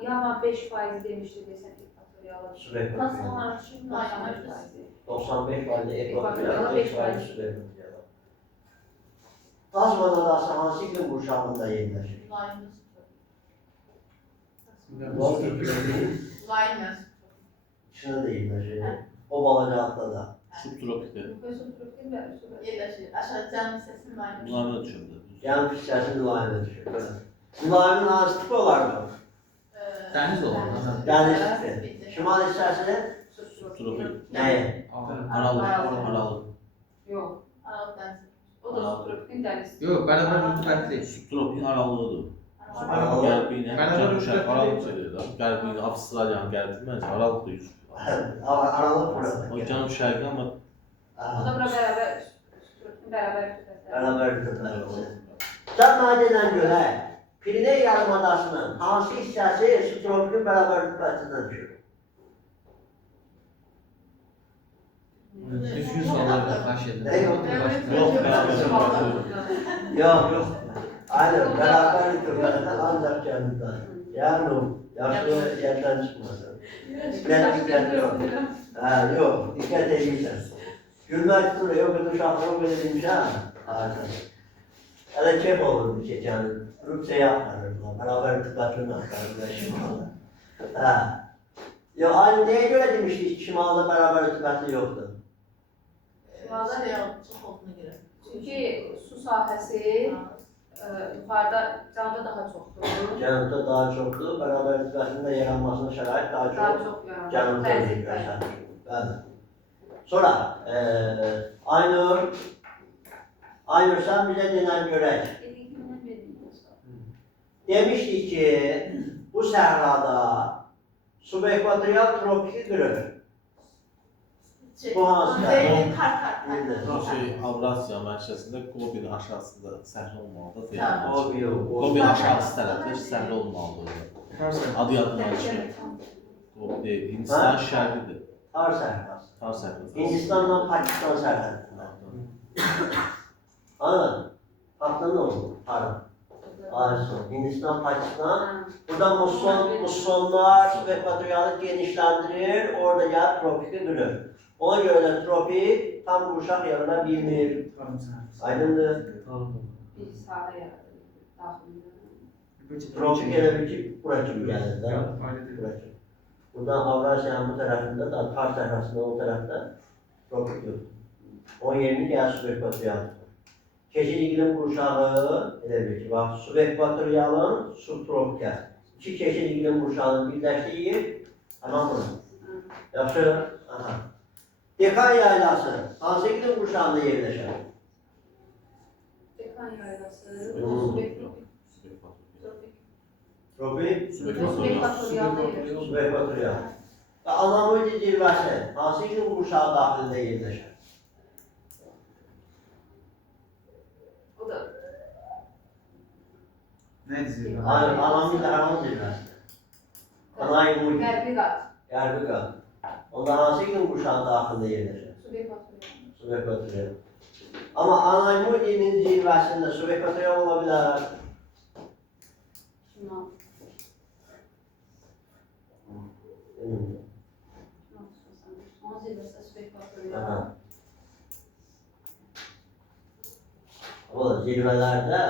Yavan 5% demişdi desəm ekvatoriala. subekvatorial. 95%. 95 faiz ekvatorial, 5 faiz subekvatorial. Tasman adası hansı iklim kuşağında yerləşir? İçində də yerləşir. O balacaqda da. Subtropikte. Bunlar da düşürdü. Cənub hissəsi mülayimə düşür. Mülayimin hansı tipi olardı? Dəniz olur. Dəniz tipi. Şimal hissəsi Subtropik. nəyə? Aralık. Yox, o da subtropikın dənizi. Yok, beraber rütubetli. Subtropik aralığıdır. Aralık. Qərbiyle. Ben de Cənub şərq rütubetli aralık değil. sayılır da. Qərbiyle Avstraliyanın qərbi məncə aralık da 100. Aralık burada. O cənub şərqi amma O da bura bərabər, subtropikın bərabər tutacaq. Bərabər tutulur. Sən madədən görə Piriney yarımadasının hansı hissəsi subtropikin bərabər rütubəsindən düşür? Düzgün sorular xahiş edirəm. Ne yok? Yox, bərabər rütubətli. Yox. Aynen, bərabər rütubəsindən ancaq cənubdan. Yəni, yaşlı yerdən çıxmasın. Diqqət yox. Hə, yox, diqqət edirsən. Gülmək tutur, yox, bir uşaqlığı belə demişəm. Harika. Hələ keyf olurdu ki, yəni, Rusiyaya axtarırdılar, bərabər rütubətini axtarırdılar şimalda. Hə. Yox, aynı nəyə görə demişdik ki, şimalda bərabər rütubətli yoxdur? Çünki su sahəsi yuxarıda, cənubda daha çoxdur. Cənubda daha çoxdur, bərabər rütubətinin də yaranmasına şərait daha Daha çox. çox yaranır. Cənubda göstərir. Bəli. Sonra, Aynur, sən bizə denən görək. Demişdik ki, bu səhrada Subekvatorial tropiki qırır. Bu hansı Zeytin kar. Bu şey Avrasya mərkəzində Globin aşağısında səhra olmalıdır. Değil mi? O yox. Globin aşağısı tərəfdə səhra olmalıdır. Adı yadımdan çıxır. Glob deyil, Hindistan şərqidir. Tar sərhəsi. Tar səhra. Hindistanla Pakistan sərhədində. Anladın? Pakistan ne oldu? Tarım. Aysun. Hindistan, Pakistan. Burada mussonlar subekvatorialı genişlendirir. Orada gel tropiki qırır. Ona göre de tropik tam qurşaq yarına bilmir. Tarım sahəsi. Aydındır. Tanrım. Bir sahə yaradır. Daxilində. Tropik elə bir ki, bura kimi gəlir də. Ayrıdır. Bura kimi. Buradan Avrasiyanın bu tərəfində da, Tar səhrasının o tərəfdə tropik yox. Onun yerini gəl subekvatorial. Keçid iqlim qurşağı, elə bir ki, bax, subekvatorialın subtropikə. İki keçid iqlim qurşağının birləşdiyi yer, tamam mı? Yaxşı? Aha. Dekan yaylası, hansı iqlim qurşağında yerləşər? Dekan yaylası. Tropik, Subekvatorialda yerləşir. subekvatorial. Və Anamudi zirvəsi, hansı iqlim qurşağı daxilində yerləşər? O da Nə deyir? Anamudi Aramın zirvəsi. Anamudi, qərbi qat. Qərbi qat. Onda hansı iqlim qurşağı daxilində yerləşər? Subekvatorial. Subekvatorial. Amma Anamudinin zirvəsində subekvatorial ola bilər. Şimal. Onun zirvəsi subekvatorial. Aha. Ama zirvələrdə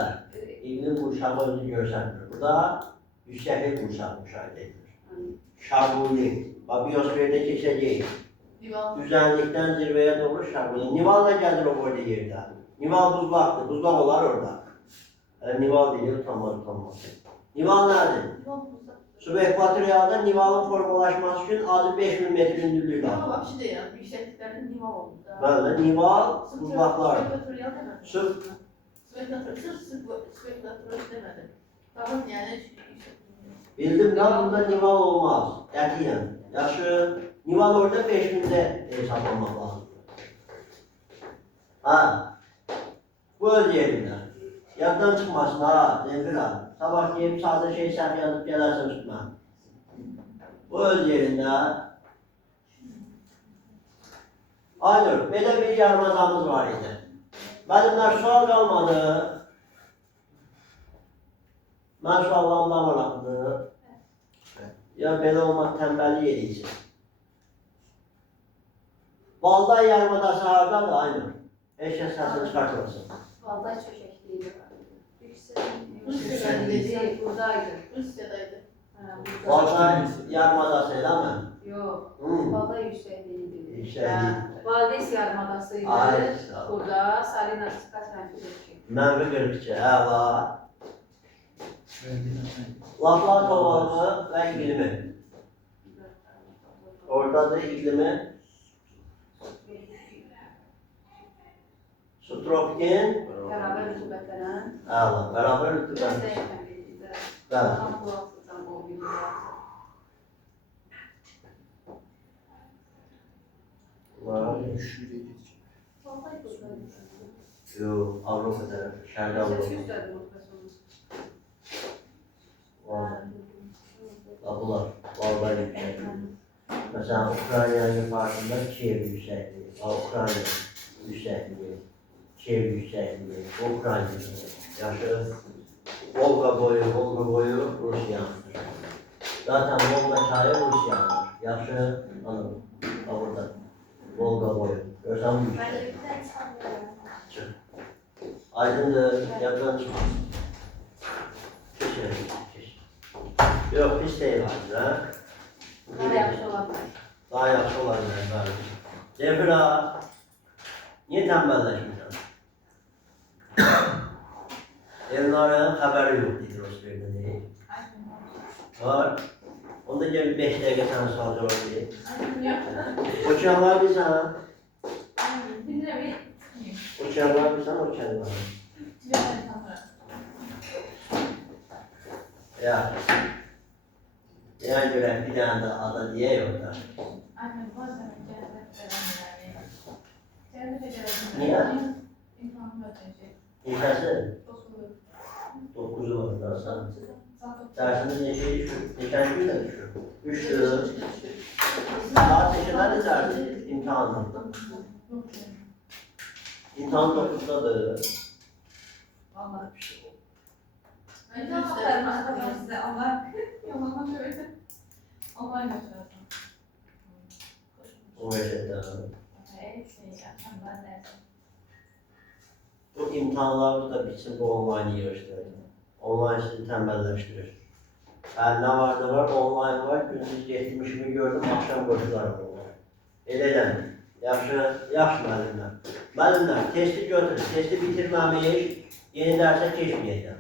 iqlim qurşağı özünü göstərmir. Burada yüksəklik qurşağı müşahidə edilir. Şarbuli, biosferdə keçəcək. Düzənlikdən zirvəyə doğru şarbuli. Nival da gəlir o boyda yerdə. Nival buzlaqdır, buzlaq olar orada. Nival deyil, utanmaz. Nival nədir? Subekvatorialda nivalın formalaşması üçün azı 5000 metr hündürlük Ama lazım. bak bir şey de yani yüksekliklerin niva oldu. Bəli, nival buzlaqlar. Spektatorial demedim. Sırf Spektatorial demedim. Tamam yani bildim da bunda nival olmaz. Qətiyyən. Yaxşı, nival orada 5000'de hesablamaq lazım. Ha, bu öz yerində. Yaddan çıxmasın ha, Zemfir ha. Sabah deyib sadə şey səhv yazıb gələrsən tutma. Bu öz yerində. Aynur, belə bir yarımazamız var idi. Mənimlər sual qalmadı. Mən suallarımda maraqlıdır. Ya belə olmaq tənbəllik edirsin. Valday yarımadası hardadır Aynur? Heç kəs səsini çıxartmasın. Valday çöşəkliyi var. Rusya'daydı. Buradaydı. Rusya'daydı. Valday yarımadası elə mi? Yox. Hı. Valday yüksəkliyidir. Yüksəkliyi. Valdes yarımadasıydı. Ay, sağ ol. Burada Salinas Katranfilski. Mənfi 42, əla. Laflar tovalığı və iqlimi. Oradadır iqlimi. Subtropikin. Bərabər rütubətlənən. Əla, bərabər rütubət. Bəli. Yox, Avropa tərəfi, Şərqi Avropa. Bunlar, vallahi yüksəkliyi. Məsələn, Ukraynanın yuxarısında Kiev yüksəkliyi, Ukrayna yüksəkliyi, Kiev yüksəkliyi, Ukrayna. Yaxşı, Volga boyu Rusiyandır. Zaten Volga çayı Rusiyandır. Yaxşı, anladım. Burada, Volga boyu. Görsən bu yüksəkliyi. Aydındır, yaddan çıxmaz. Keşke. Yox, pis deyil aydın, Daha yaxşı olar. Daha yaxşı olar bəli. Zemfir ha, niyə tənbəlləşmirsən? Elnarın xəbəri yox idi Rosberg'də deyil. Var. Onda gəl 5 dəqiqə sənə sual cavab deyil. Okeanlar bilsən? Okeanlar bilsən, okeanlar. Ya. Neye göre bir tane de ada diye yok da. Aynen bazen yani. Cennete geldim. Niye? İmkanım ötecek. İlkesi Dokuz. 9'u var dersen. Zaten. Dersimiz neçen gün de düşür. 3'tü. Saat 8'de de dersi imtihanı. İmtihan 9'dadır. Vallahi bir şey oldu. Ben de aferin arkadaşlar size. Allah yoluna şöyle. Allah göstersin. O meşetten. Bu imtihanlarımız da bitsin, bu online yarıştıracağım. Online sizi tembelleştirir. Yani ne var da var, online var, gündüz 70'imi gördüm, akşam koşularım var. Elədən, yaxşı müəllimlər. Müəllimlər, testi götürün, testi bitirməməyik, yeni dərsə keçməyəcəm.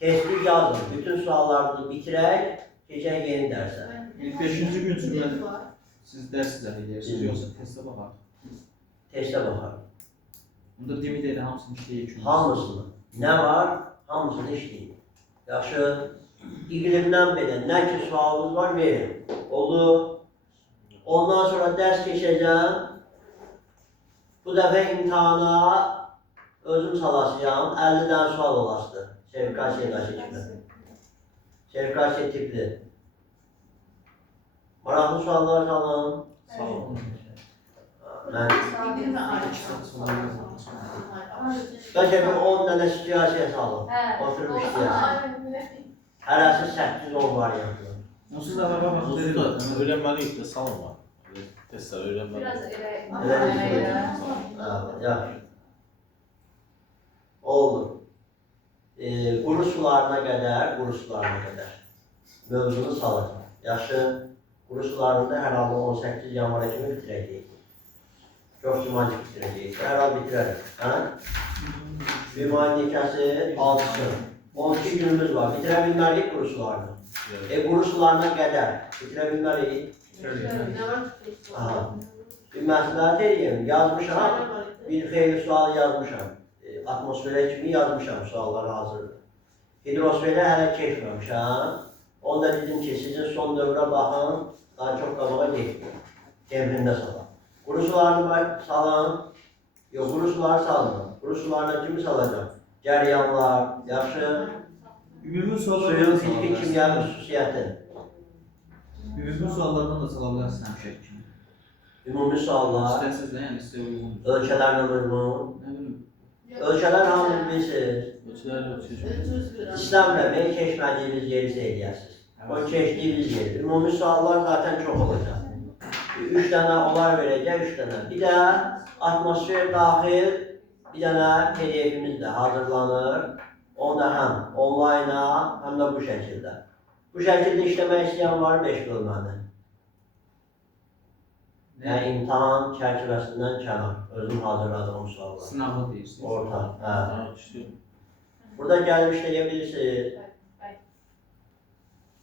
Testi yazın, bütün suallarını bitirək, keçək yeni dərsə. İlk 5-ci gün üçün siz dərs izah edirsiniz, yoxsa testə baxar? Testə baxarım. Bunda demir elə hamısını işləyir. Hamısını. Nə var, hamısını işləyin. Yaxşı, iqlimdən belə nə ki sualınız var, verin. Oldu. Ondan sonra dərs keçəcəm. Bu dəfə imtihana özüm salasıyam, 50 dənə sual olasıdır. Sertifikasiya kimi. Sertifikasiya tipli. Maraqlı suallar salın. Sağ olun. Mən Bildirme bəlkə bir 10 dənə situasiya salın. Hə, Oturub olsun. işləyəsin. Hərəsi 8-10 variantlı. Onsuz da araba baxıb Onsuz da öğrenmeliyik de salma. Testler öğrenmeli. Biraz elə. Yaxşı. Oldu. Quru sularına qədər mövzunu salacaq. Yaxşı, quru sularında hər halda 18 yanvara kimi bitirəcəyik. Çox simancı bitirəcəyik. Hər hal bitirərik. Ümani nikası 6'sı. 12 günümüz var. Bitirə bilməliyik quru sularını. Quru sularına qədər bitirə bilməliyik. Aha. Bir məsləhət edeyim, yazmışam, bir xeyli sual yazmışam. Atmosferə kimi yazmışam, suallar hazırdır. Hidrosferə hələ keçməmişəm. Onda dedim ki, sizin son dövrə baxın, daha çox qabağa getmir. Temrində salın. Quru sularını salın, yox, quru suları salın. Quru sularına kimi salacaq? Cəryanlar, yaxşı, Ümumi suyun suallardan fiziki kimyəvi xüsusiyyəti. Ümumi suallardan da sala bilərsən həmişə kimi. Ümumi suallar, İstərsiniz də, yəni sizə uyğun. ölçələrlə uyğun. Nə bilim, Ölçələr hamını bilirsiniz. Ölçüler ölçüyor. İstəmirəm, keçmədiyiniz yeri seyrəyəsiniz. O keçdiyiniz yeri. Ümumi suallar zaten çox olacaq. 3 dənə olar verəcək, 3 dənə. Bir də atmosfer daxil, bir dənə PDF-imiz də hazırlanır. Onu da həm onlayna, həm də bu şəkildə. Bu şəkildə işləmək istəyən var 5 bölməni. Yəni imtahan çərçivəsindən kənar, özüm hazırladığım suallar. sınavlı deyirsiniz. Orta, hə. Ha, işte. Burada gəlib işləyə bilirsiniz.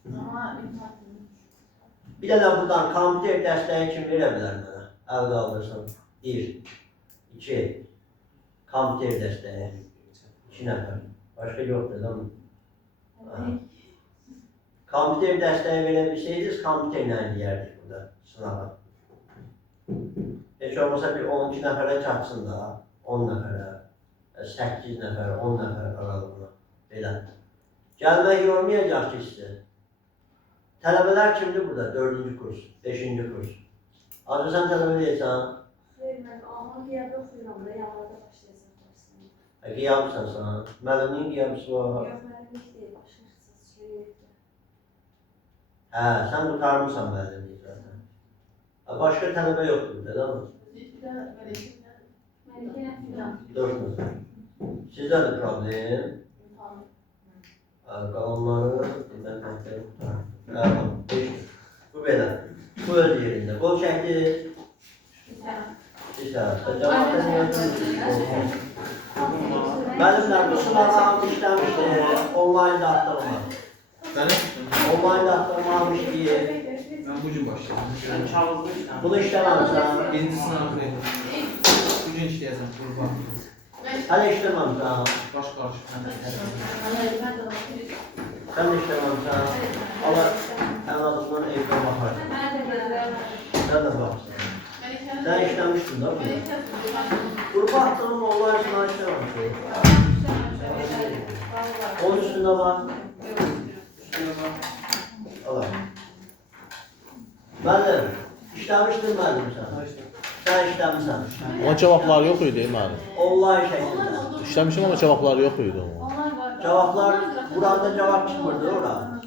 Ama Bir dənə buradan kompüter dəstəyi kim verə bilər mənə? Əl qaldırsın. 1, 2, kompüter dəstəyi. 2 nəfər. Başqa yoxdur, değil mi? Kompüter dəstəyi verə bilsəydiniz, kompüterlə eləyərdik burada sınava. Heç olmasa bir 12 nəfərə çatsın da, 10 nəfərə, 8 nəfər, 10 nəfər aralığına. Belə. Gəlmək yormayacaq ki sizə. Tələbələr kimdir burada? 4-cü kurs, 5-ci kurs. Azı sən tələbə deyirsən? Xeyr, mən amma qiyab yoxduyuram da, yanlarda başlayacaq dersini. Qiyabısan sən. Müəllimin qiyabısı var. Yox, müəllimlik deyil, başqa ixtisasçılıqdır. Hə, sən qutarmısan müəllimlik zaten. Başqa tələbə yoxdur burada, değil mi? Mən yenə filan. 4 nəfər. Sizdədir problem. Qalanları demək məktəbi qutarım. Bu belə. Bu öz yerində. Qol çəkdir. Müəllimlər, bu sınavlarım işləmişdir. Online dağıtdırma. Online dağıtdırmam işləyir. Ben bugün başladım. Sen kağızda işlem. Bunu işləməmişsən. Birinci sınavı bugün işləyəcəm, qurban. Hələ işləməmişsən. Baş qarışıq. Sən də işləməmişsən. Allah, üstünde bu. Grup attığım onlar için açıyorum. Onun üstünde var. Üstünde var. Allah. Müəllim, işləmişdin müəllim sən. Sən işləmişsən. Ama cevaplar yok idi müəllim. Online şəklində. İşləmişim ama cevaplar yok idi. Ama. Onlar var. Cavablar, burada cavab çıxmırdı ora.